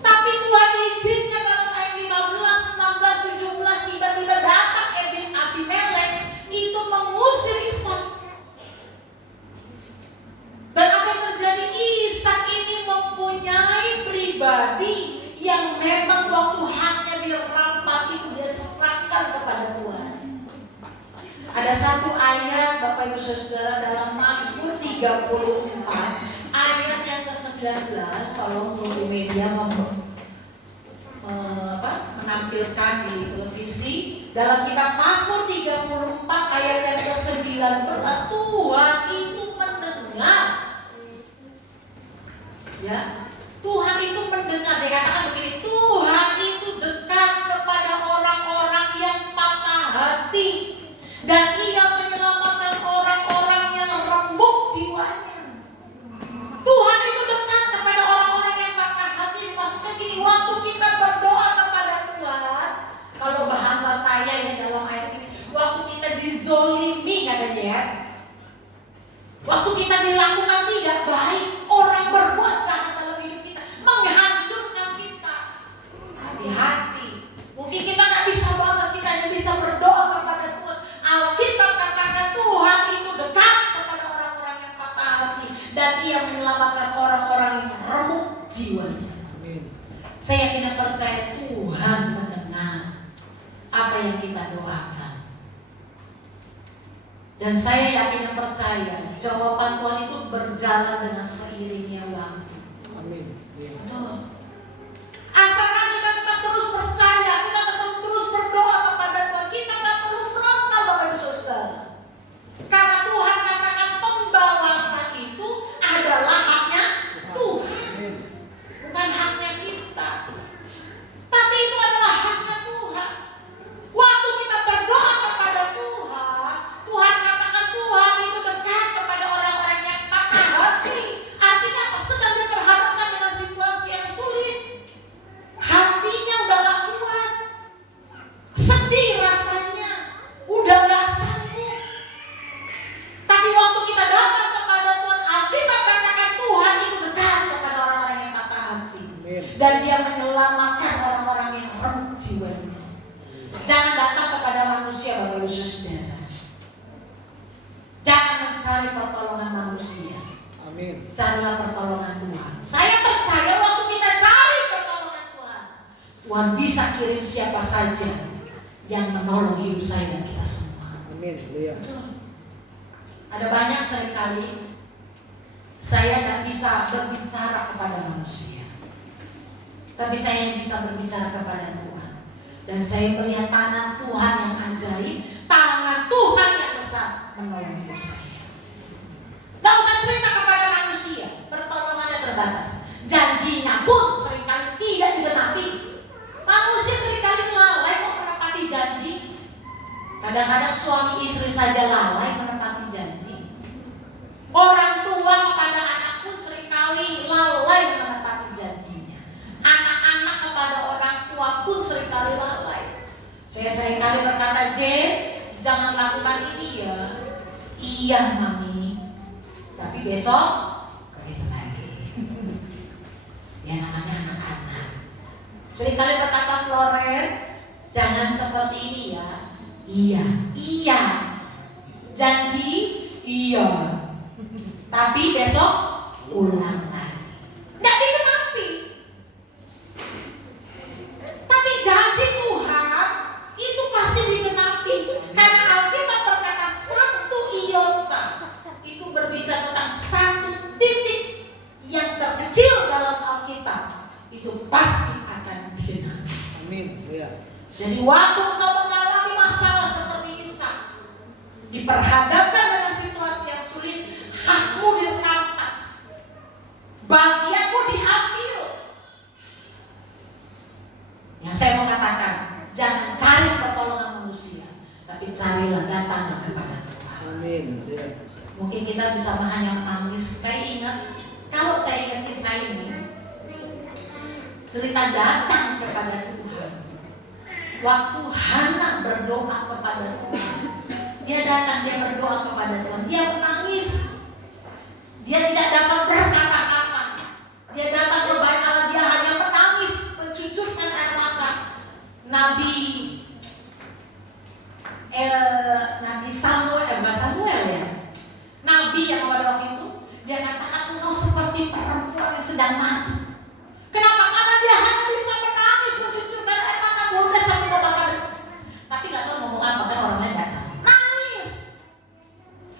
Tapi Tuhan izinkan dalam ayat 15, 16, 17 tiba-tiba datang Abimelek itu mengusir Ishak. Dan apa yang terjadi? Ishak ini mempunyai pribadi yang memang waktu haknya dirampas itu dia serahkan kepada Tuhan. Ada satu ayat Bapak Ibu Saudara dalam Mazmur 34 ayat yang ke-19, kalau multimedia menampilkan di televisi dalam kitab Mazmur 34 ayat yang ke-19, Tuhan itu mendengar. Ya, Tuhan itu mendengar. Dikatakan begini, Tuhan itu dekat kepada orang-orang yang patah hati dan Ia menyelamatkan orang-orang yang remuk jiwanya. Tuhan itu dekat kepada orang-orang yang patah hati. Maksudnya gini, waktu kita berdoa kepada Tuhan, kalau bahasa saya ini dalam ayat ini, waktu kita dizolimi katanya ya, waktu kita dilakukan tidak baik, orang berbuat jahat dalam hidup kita, menghancurkan kita. Hati-hati. Mungkin kita nggak bisa banget, kita hanya bisa berdoa kepada Tuhan. Alkitab katakan Tuhan itu dekat kepada orang-orang yang patah hati dan Ia menyelamatkan orang-orang yang remuk jiwanya. Saya tidak percaya Tuhan mendengar apa yang kita doakan. Dan saya yakin dan percaya jawaban Tuhan itu berjalan dengan seiringnya waktu. Amin. Asalkan kita tetap terus percaya, kita tetap terus berdoa kepada Tuhan, kita tetap terus frontal Bapak Ibu Saudara. Karena Tuhan katakan pembalasan itu adalah haknya Tuhan, bukan haknya kita. Tapi itu adalah haknya Tuhan. Waktu kita berdoa kepada Tuhan, Tuhan katakan Tuhan itu dekat kepada orang-orang yang patah hati. Artinya apa? Sedang diperhadapkan dengan situasi yang sulit. Hatinya udah gak kuat, sedih rasanya, udah gak sanggup. Tapi waktu kita datang kepada Tuhan, Alkitab katakan Tuhan itu dekat kepada orang-orang yang patah hati. Dan Dia menyelamatkan orang-orang yang remuk jiwanya. Jangan datang kepada manusia Bapak Ibu Saudara. Jangan mencari pertolongan manusia. Amin. Carilah pertolongan Tuhan. Saya percaya waktu kita cari pertolongan Tuhan, Tuhan bisa kirim siapa saja yang menolong hidup saya dan kita semua. Amin. Ya. Ada banyak seringkali saya tidak bisa berbicara kepada manusia, tapi saya bisa berbicara kepada Tuhan. Dan saya melihat tangan Tuhan yang ajaib tangan Tuhan yang besar menolong hidup saya. Gak usah cerita kepada manusia, pertolongannya terbatas. Janjinya pun seringkali tidak digenapi. Manusia seringkali lalai kok menepati janji. Kadang-kadang suami istri saja lalai menepati janji. Orang tua kepada anak pun seringkali lalai menepati janjinya. Anak-anak kepada orang tua pun seringkali lalai. Saya seringkali berkata, Jen, jangan lakukan ini ya. Iya mami. Tapi besok begitu lagi. Ya namanya anak-anak. Seringkali berkata Floren, jangan seperti ini ya. Iya. Janji, iya. Tapi besok ulang lagi. Nggak digenapi. Tapi janji Tuhan itu pasti digenapi. Karena Alkitab berkata satu iota itu berbicara tentang satu titik yang terkecil dalam Alkitab, itu pasti akan digenapi. Amin. Ya. Jadi waktu engkau mengalami masalah seperti Ishak, diperhadapkan dengan situasi yang sulit, hakmu dirampas, bagianmu diambil. Yang saya mau katakan, jangan cari pertolongan manusia, tapi carilah, datanglah kepada Tuhan. Amin. Ya. Mungkin kita bisa hanya menangis. Saya ingat, kalau saya ingat kisah ini, cerita datang kepada Tuhan. Waktu Hana berdoa kepada Tuhan, dia datang, dia berdoa kepada Tuhan, dia menangis, dia tidak dapat berkata-kata, dia datang ke bait Allah, dia hanya menangis, mencucurkan air mata. Nabi Samuel ya, Nabi yang pada waktu itu, dia katakan engkau seperti perempuan yang sedang mati. Kenapa? Karena dia hanya bisa menangis, mencucurkan air mata, boleh sampai ke bawah. Tapi gak tahu ngomong apa, kan orangnya datang nangis.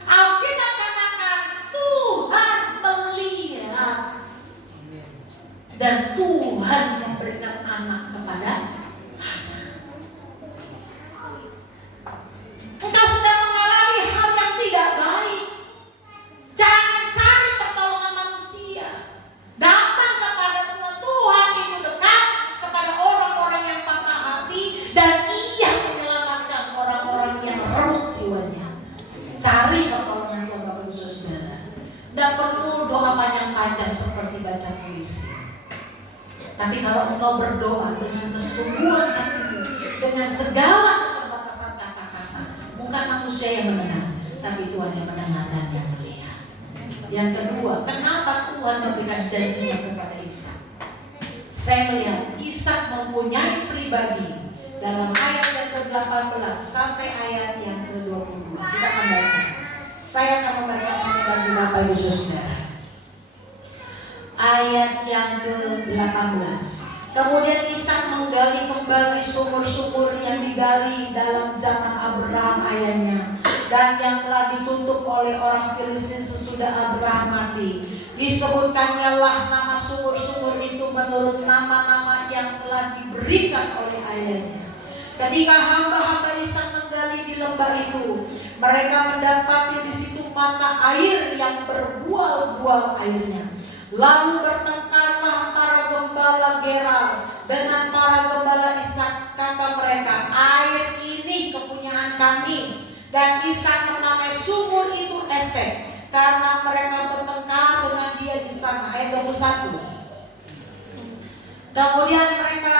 Alkitab katakan Tuhan melihat dan Tuhan memberikan anak kepada Hana. Engkau sedang mengalami hal yang tidak baik, jangan cari pertolongan manusia. Datang kepada Tuhan. Tuhan itu dekat kepada orang-orang yang patah hati, dan Ia menyelamatkan orang-orang yang remuk jiwanya. Cari pertolongan Tuhan, Bapak Ibu Saudara. Tidak perlu doa panjang-panjang seperti baca puisi. Tapi kalau engkau berdoa dengan kesungguhan hatimu, dengan segala keterbatasan kata-kata, bukan manusia yang mendengar, tapi Tuhan yang mendengar dan yang melihat. Yang kedua, kenapa Tuhan memberikan janjinya kepada Ishak? Saya melihat Ishak mempunyai pribadi dalam ayat yang ke-18 sampai ayat yang ke-22. Kita akan baca. Saya akan membaca bagi Bapak Ibu Saudara. Ayat yang ke-18. Kemudian Ishak menggali kembali sumur-sumur yang digali dalam zaman Abraham ayahnya, dan yang telah ditutup oleh orang Filistin sesudah Abraham mati. Disebutkannya lah nama sumur-sumur itu menurut nama-nama yang telah diberikan oleh ayahnya. Ketika hamba-hamba Ishak menggali di lembah itu, mereka mendapati di situ mata air yang berbual-bual airnya. Lalu bertengkarlah para gembala Gerar dengan para gembala Ishak. Kata mereka, air ini kepunyaan kami. Dan Ishak menamai sumur itu Esek, karena mereka bertengkar dengan dia di sana. Ayat 21. Kemudian mereka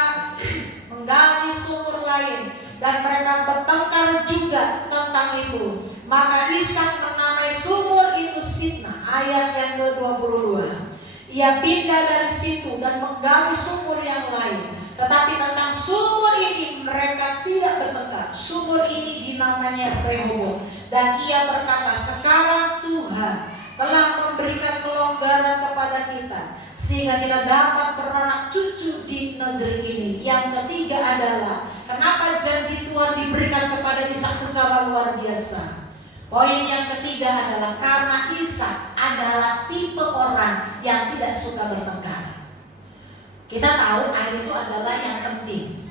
menggali sumur lain, dan mereka bertengkar juga tentang itu. Maka Ishak menamai sumur itu Sitna. Ayat yang ke-22. Ia pindah dari situ dan menggali sumur yang lain. Tetapi tentang sumur ini mereka tidak bertengkar. Sumur ini dinamanya Rehoboth. Dan ia berkata, sekarang Tuhan telah memberikan kelonggaran kepada kita, sehingga kita dapat beranak cucu di negeri ini. Yang ketiga adalah, kenapa janji Tuhan diberikan kepada Ishak secara luar biasa? Poin yang ketiga adalah karena Ishak adalah tipe orang yang tidak suka bertengkar. Kita tahu air itu adalah yang penting.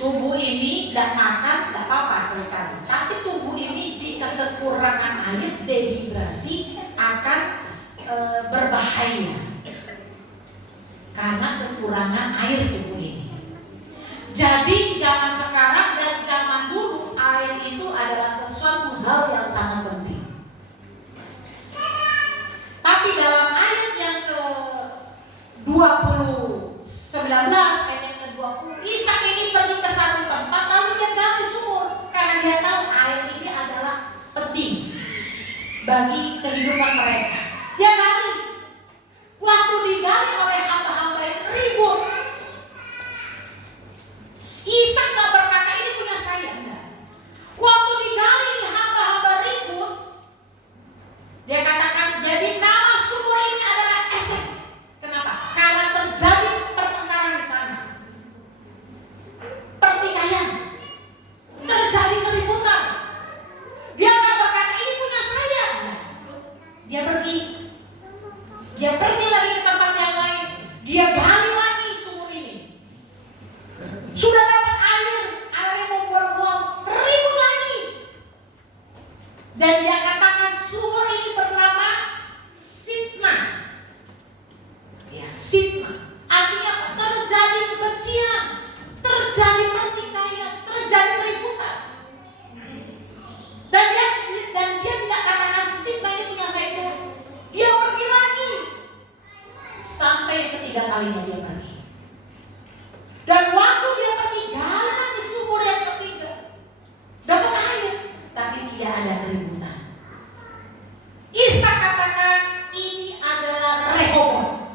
Tubuh ini tidak makan, tidak apa-apa saudara. Tapi tubuh ini jika kekurangan air, dehidrasi akan berbahaya karena kekurangan air tubuh ini. Jadi zaman sekarang dan zaman dulu air itu adalah sesuatu hal yang sangat penting. Tapi dalam ayat yang ke 19 ayat yang ke 20, Ishak ini pergi ke satu tempat lalu dia gali sumur karena dia tahu air ini adalah penting bagi kehidupan mereka. Dia gali. Waktu digali oleh hamba-hamba yang ribut, Ishak gak berkata ini punya saya, enggak. Waktu digali hamba-hamba ribut, dia katakan jadi nama sumur ini adalah Esek. Kenapa? Karena terjadi pertengkaran di sana, pertikaian, terjadi keributan. Dia gak berkata ini punya saya, enggak. Dia pergi lagi ke tempat yang lain. Dia gali lagi sumur ini. Sudah dapat airnya membuang-buang, ribut lagi. Dan dia katakan sumur ini bernama Sitna. Ya, Sitna. Artinya terjadi kebencian, terjadi pertikaian, terjadi keributan. Dan dia tidak katakan Sitna ini punya saya. Dia pergi lagi. Sampai ketiga kalinya dia pergi. Dan waktu dia pergi gali di sumur yang ketiga, dapat air, tapi tidak ada keributan. Ishak katakan ini adalah Rehoboam.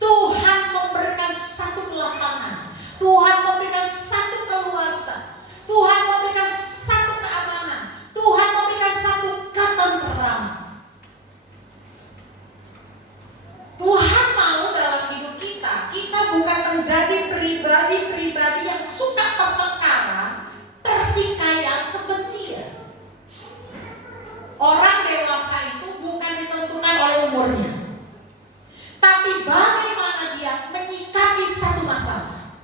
Tuhan memberikan satu kelapangan, Tuhan memberikan satu keluasan, Tuhan memberikan satu keamanan, Tuhan memberikan satu ketenteraman. Tuhan mau dalam hidup kita bukan menjadi pribadi-pribadi yang suka pertengkaran, pertikaian, kebencian. Orang dewasa itu bukan ditentukan oleh umurnya, tapi bagaimana dia menyikapi satu masalah.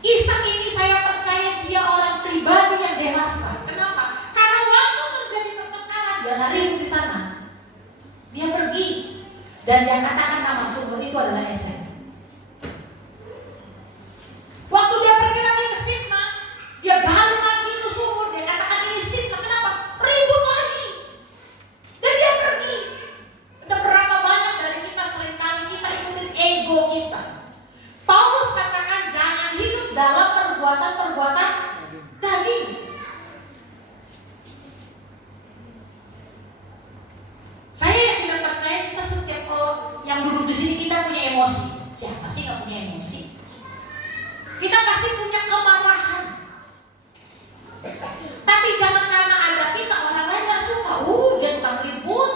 Ishak ini saya percaya dia orang pribadi yang dewasa. Kenapa? Karena waktu terjadi pertengkaran, dia lari di sana. Dia pergi dan dia katakan nama sumur itu adalah Esek. Waktu dia pergi lagi ke Sitna, dia gali lagi ke sumur, dia katakan ini Sitna. Kenapa? Ribut lagi. Dan dia pergi. Ada berapa banyak dari kita seringkali kita ikutin ego kita. Paulus katakan jangan hidup dalam perbuatan-perbuatan daging. Saya yang tidak percaya kita setiap yang duduk di sini kita punya emosi. Siapa sih nggak punya emosi? Kita pasti punya kemarahan. Tapi jangan karena ada kita orang lain nggak suka. Dia tukang ribut.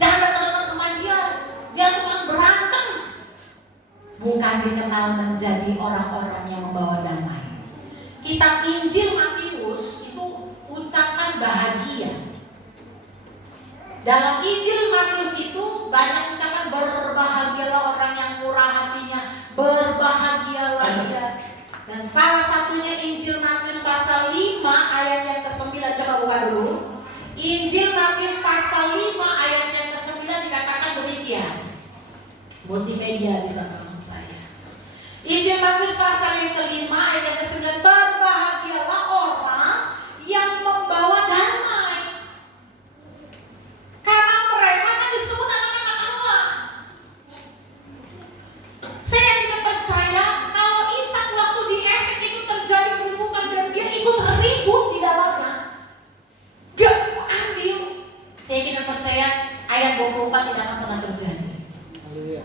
Jangan datang-datang sama dia tukang berantem. Bukan dikenal menjadi orang-orang yang membawa damai. Kitab Injil Matius itu ucapan bahagia. Dalam Injil Matius itu banyak ucapan berbahagialah orang yang murah hatinya, berbahagialah dia. Dan salah satunya Injil Matius pasal 5 ayat yang ke-9, coba buka dulu. Injil Matius pasal 5 ayat yang ke-9 dikatakan demikian. Multimedia bisa teman saya. Injil Matius pasal yang ke-5 ayat yang ke-9, berbahagialah orang yang membawa damai, karena mereka akan disebut anak-anak Allah. Saya tidak percaya kalau Ishak waktu di Esek itu terjadi keributan dan dia ikut ribut di dalamnya. Dia ambil. Saya tidak percaya ayat 24 tidak akan pernah terjadi. Haleluya.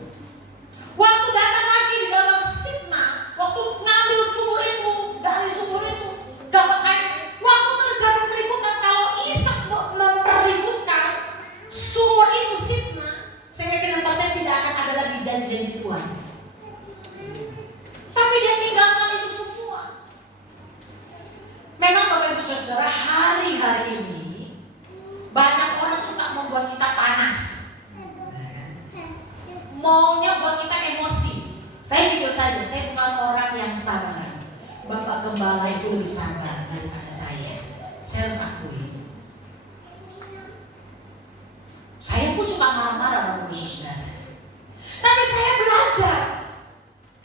Waktu datang lagi di dalam Sitna, waktu ngambil sumur itu dari Saya jujur saja, saya bukan orang yang sabar. Bapak Gembala itu lebih sabar daripada saya. Saya harus akui. Saya pun suka marah-marah Bapak Saudara. Tapi saya belajar.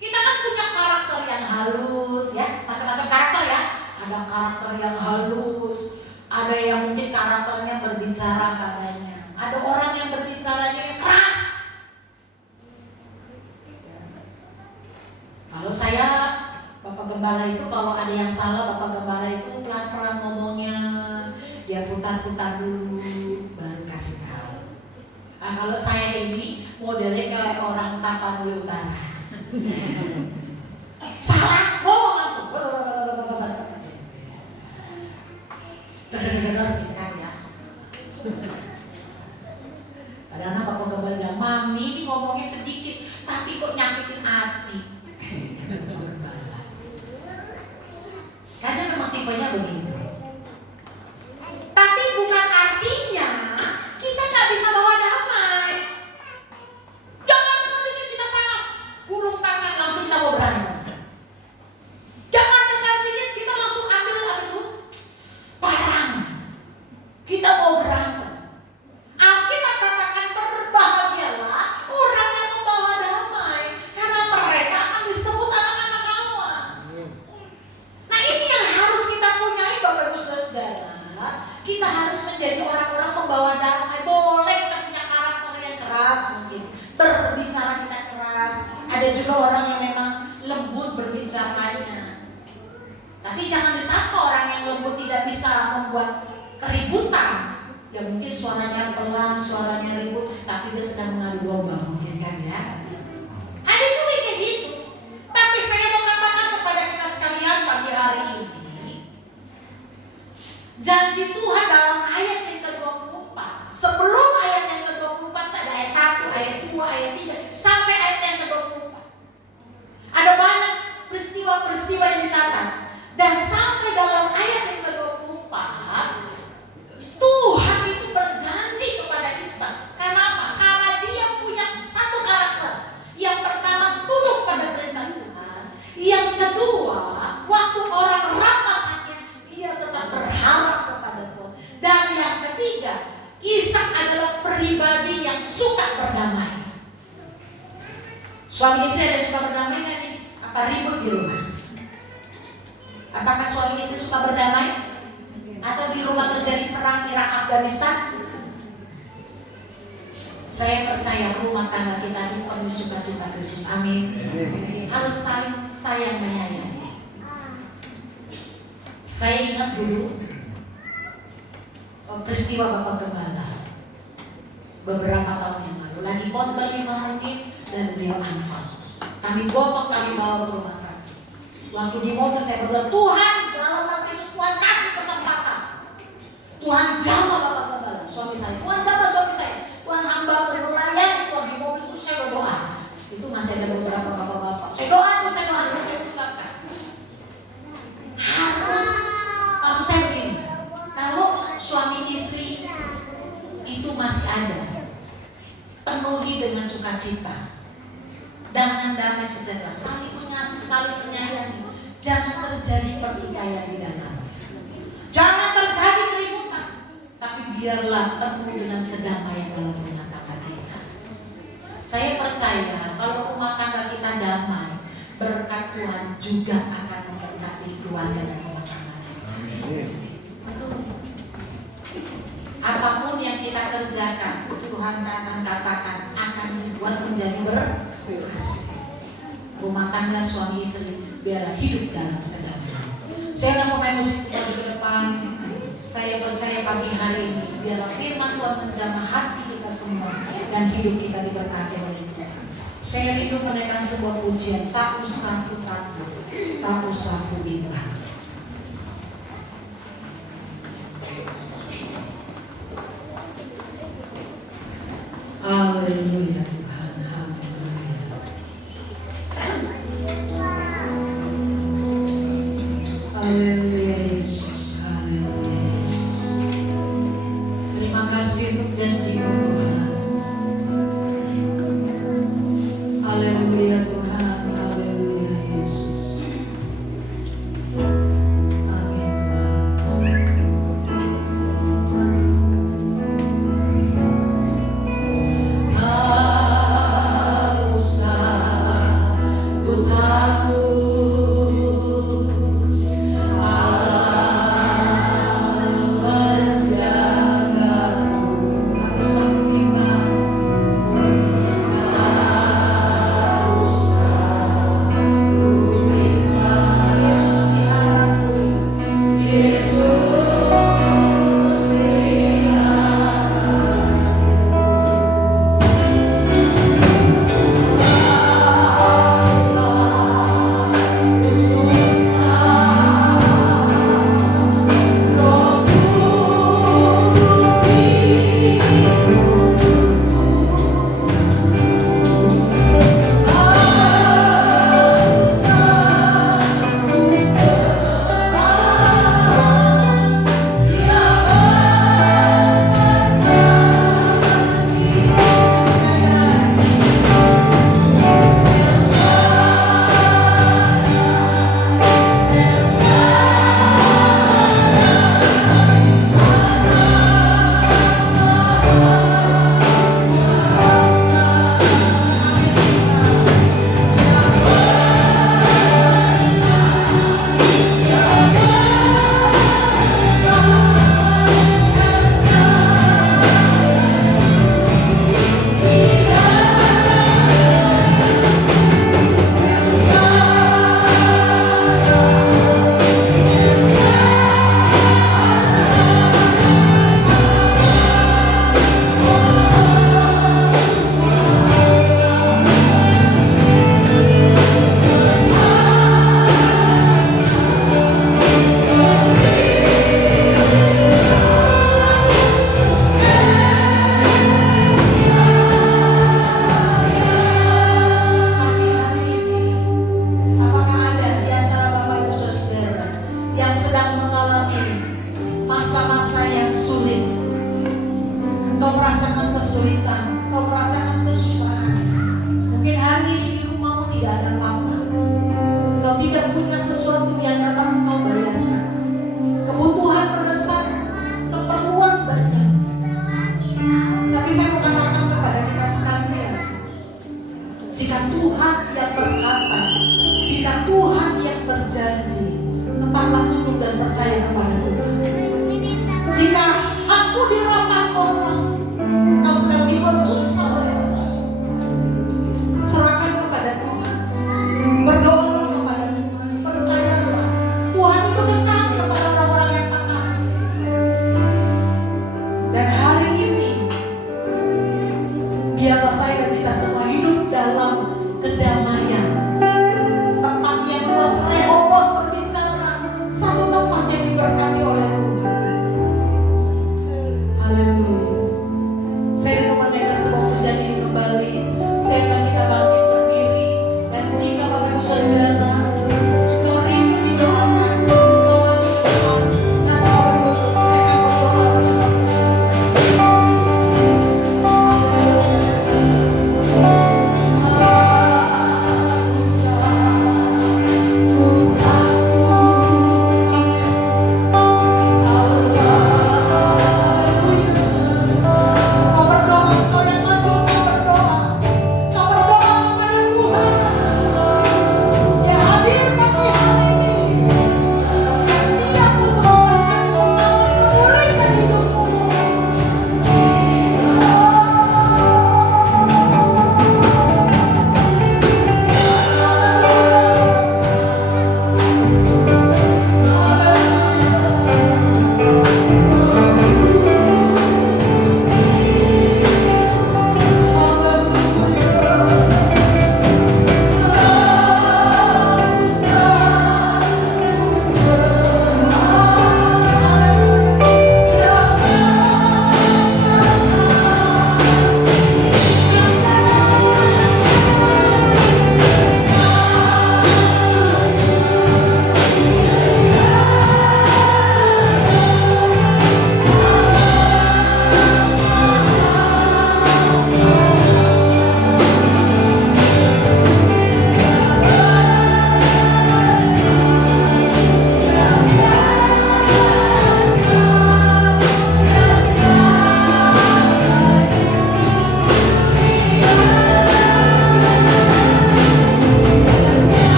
Kita kan punya karakter yang halus ya, macam-macam karakter ya. Ada karakter yang halus, ada yang mungkin karakternya berbicara padanya. Ada orang yang berbicaranya yang keras. Kalau saya, Bapak Gembala itu kalau ada yang salah, Bapak Gembala itu pelan-pelan ngomongnya, dia putar-putar dulu, baru kasih tahu. Nah, kalau saya ini modelnya kayak orang Tapanuli Utara. Salah, ngomong langsung. Kan ya. Padahal Bapak Gembala bilang, Mami ini ngomongnya sedikit, tapi kok nyakitin hati. Karena memang tipenya begitu. Tapi bukan artinya kita nggak bisa bawa damai. Jangan ketika kita panas, gulung tangan langsung kita mau berantem. Jangan dengan dingin kita langsung ambil apa itu parang. Kita mau berantem. Alkitab katakan berbahagialah orang yang membawa damai, karena mereka akan disebut anak-anak Allah. Nah ini yang harus kita punyai Bapak Ibu Saudara. Kita harus menjadi orang-orang membawa damai. Boleh kita punya karakter yang keras mungkin, berbicara kita keras. Ada juga orang yang memang lembut berbicaranya. Tapi jangan disangka orang yang lembut tidak bisa membuat keributan. Ya mungkin suaranya pelan, suaranya ribut, tapi dia sedang mengadu domba mungkin kan ya. Ada juga kayak gitu. Tapi saya mau katakan kepada kita sekalian pagi hari ini, janji Tuhan dalam ayat yang ke-24, sebelum ayat yang ke-24 ada ayat 1, ayat 2, ayat 3 sampai ayat yang ke-24. Ada banyak peristiwa-peristiwa yang dicatat. Dan sampai dalam ayat yang ke-24, Tuhan itu berjanji kepada Ishak. Kenapa? Karena dia punya satu karakter. Yang pertama, tunduk pada perintah Tuhan. Yang kedua, waktu orang rapasannya, dia tetap berharap kepada Tuhan. Dan yang ketiga, Ishak adalah pribadi yang suka berdamai. Suami istri ada yang suka berdamai nggak nih? Apa ribut di rumah? Apakah suami istri suka berdamai? Atau di rumah terjadi perang Irak Afghanistan? Saya percaya rumah tangga kita ini penuh sukacita Kristus. Amin. Harus saling sayang menyayangi. Saya ingat dulu peristiwa Bapak Gembala beberapa tahun yang lalu. Lagi khotbah 5 menit dan beliau anfal. Kami gotong, kami bawa ke rumah sakit. Waktu di mobil saya berdoa, Tuhan dalam nama Yesus, Tuhan kasih kesempatan. Tuhan jamah Bapak Gembala, suami saya. Tuhan jamah suami saya. Tuhan hamba berdoa ya, Tuhan di mobil itu saya berdoa. Itu masih ada beberapa bapak-bapak. Saya doa, saya ucapkan. Maksud saya begini, kalau suami istri itu masih ada, penuhi dengan sukacita, dengan damai sejahtera, saling mengasihi, saling menyayangi. Jangan terjadi pertikaian di dalam. Jangan terjadi keributan, tapi biarlah penuh dengan kedamaian dalam rumah tangga kita. Saya percaya kalau rumah tangga kita damai, berkat Tuhan juga akan memberkati keluarga dan rumah tangga kita. Betul. Apapun yang kita kerjakan, Tuhan akan katakan akan dibuat menjadi bersih. Rumah tangga suami istri biarlah hidup dalam kedamaian. Saya akan memain musik di depan. Saya percaya pagi hari ini biarlah firman Tuhan menjamah hati kita semua dan hidup kita diberkati oleh Tuhan. Saya rindu menaikkan sebuah pujian, tak usah ku takut, tak usah ku bimbang. Haleluya Tuhan, haleluya. Haleluya Yesus, haleluya Yesus. Terima kasih untuk janji Tuhan. Haleluya Tuhan. Yesus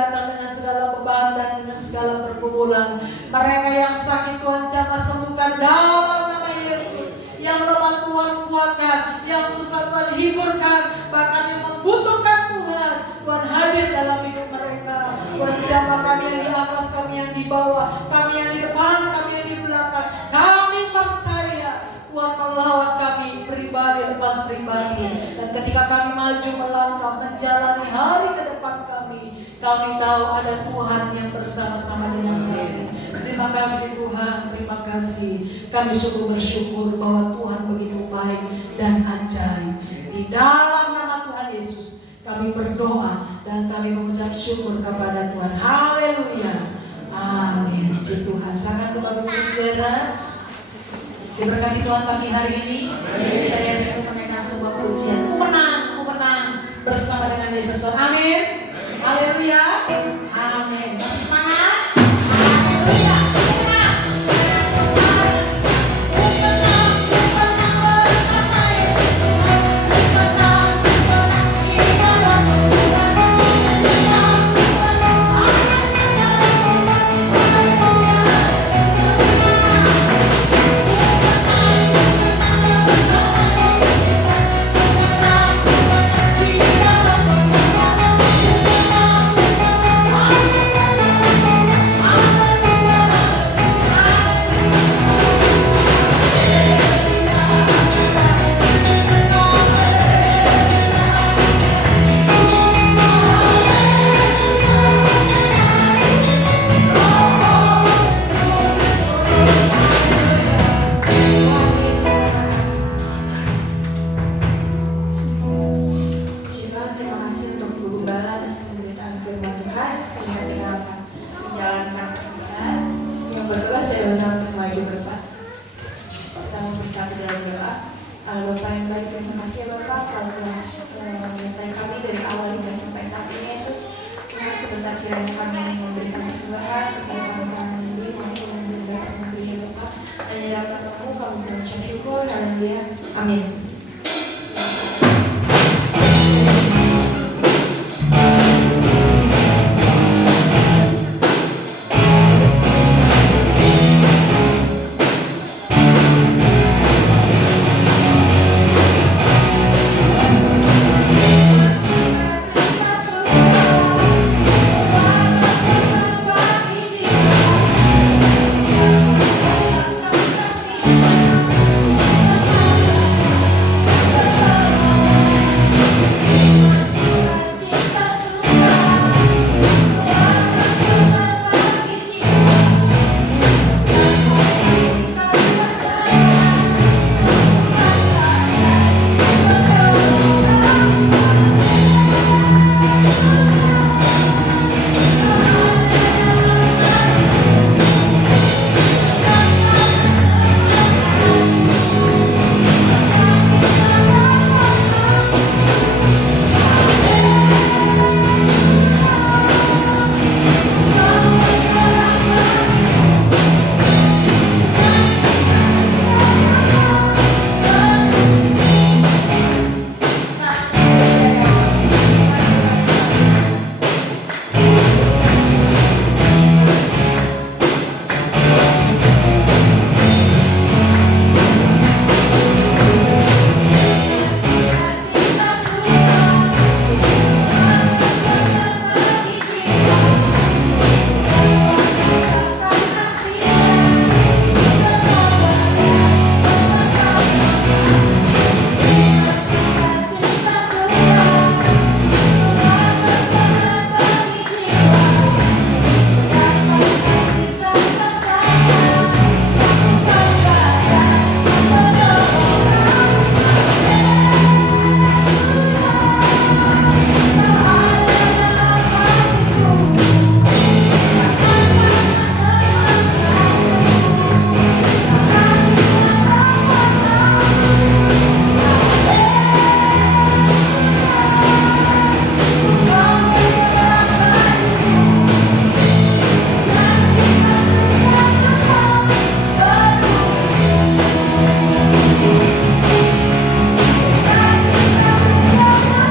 datang dengan segala beban dan dengan segala pergumulan. Mereka yang sakit Tuhan jamah sembuhkan dalam nama Yesus. Yang lemah Tuhan kuatkan, yang susah Tuhan hiburkan, bahkan yang membutuhkan Tuhan hadir dalam hidup mereka. Tuhan jamah kami yang di atas, kami yang di bawah, kami yang di depan, kami yang di belakang. Kami percaya Tuhan melawat kami pribadi lepas pribadi, dan ketika kami maju melangkah menjalani hari ke depan kami tahu ada Tuhan yang bersama-sama dengan kami. Terima kasih Tuhan, terima kasih. Kami sungguh bersyukur bahwa Tuhan begitu baik dan ajaib. Di dalam nama Tuhan Yesus kami berdoa dan kami mengucap syukur kepada Tuhan. Haleluya. Amin. Puji Tuhan. Sangat Bapak Ibu Saudara, diberkati Tuhan pagi hari ini. Saya ingin mendengar sebuah pujian. Ku menang bersama dengan Yesus. Amin. Haleluya. Amin. Semangat. Haleluya. Semangat. Bapak yang baik, terima kasih Bapak kalau telah menyertai kami dari awal hingga sampai saat ini. Yesus, Tuhan sebentar kiranya kami memberikan persembahan kepada kami sendiri maupun yang juga memberi Bapak dan dalam namamu kami mengucap syukur. Haleluya. Amin.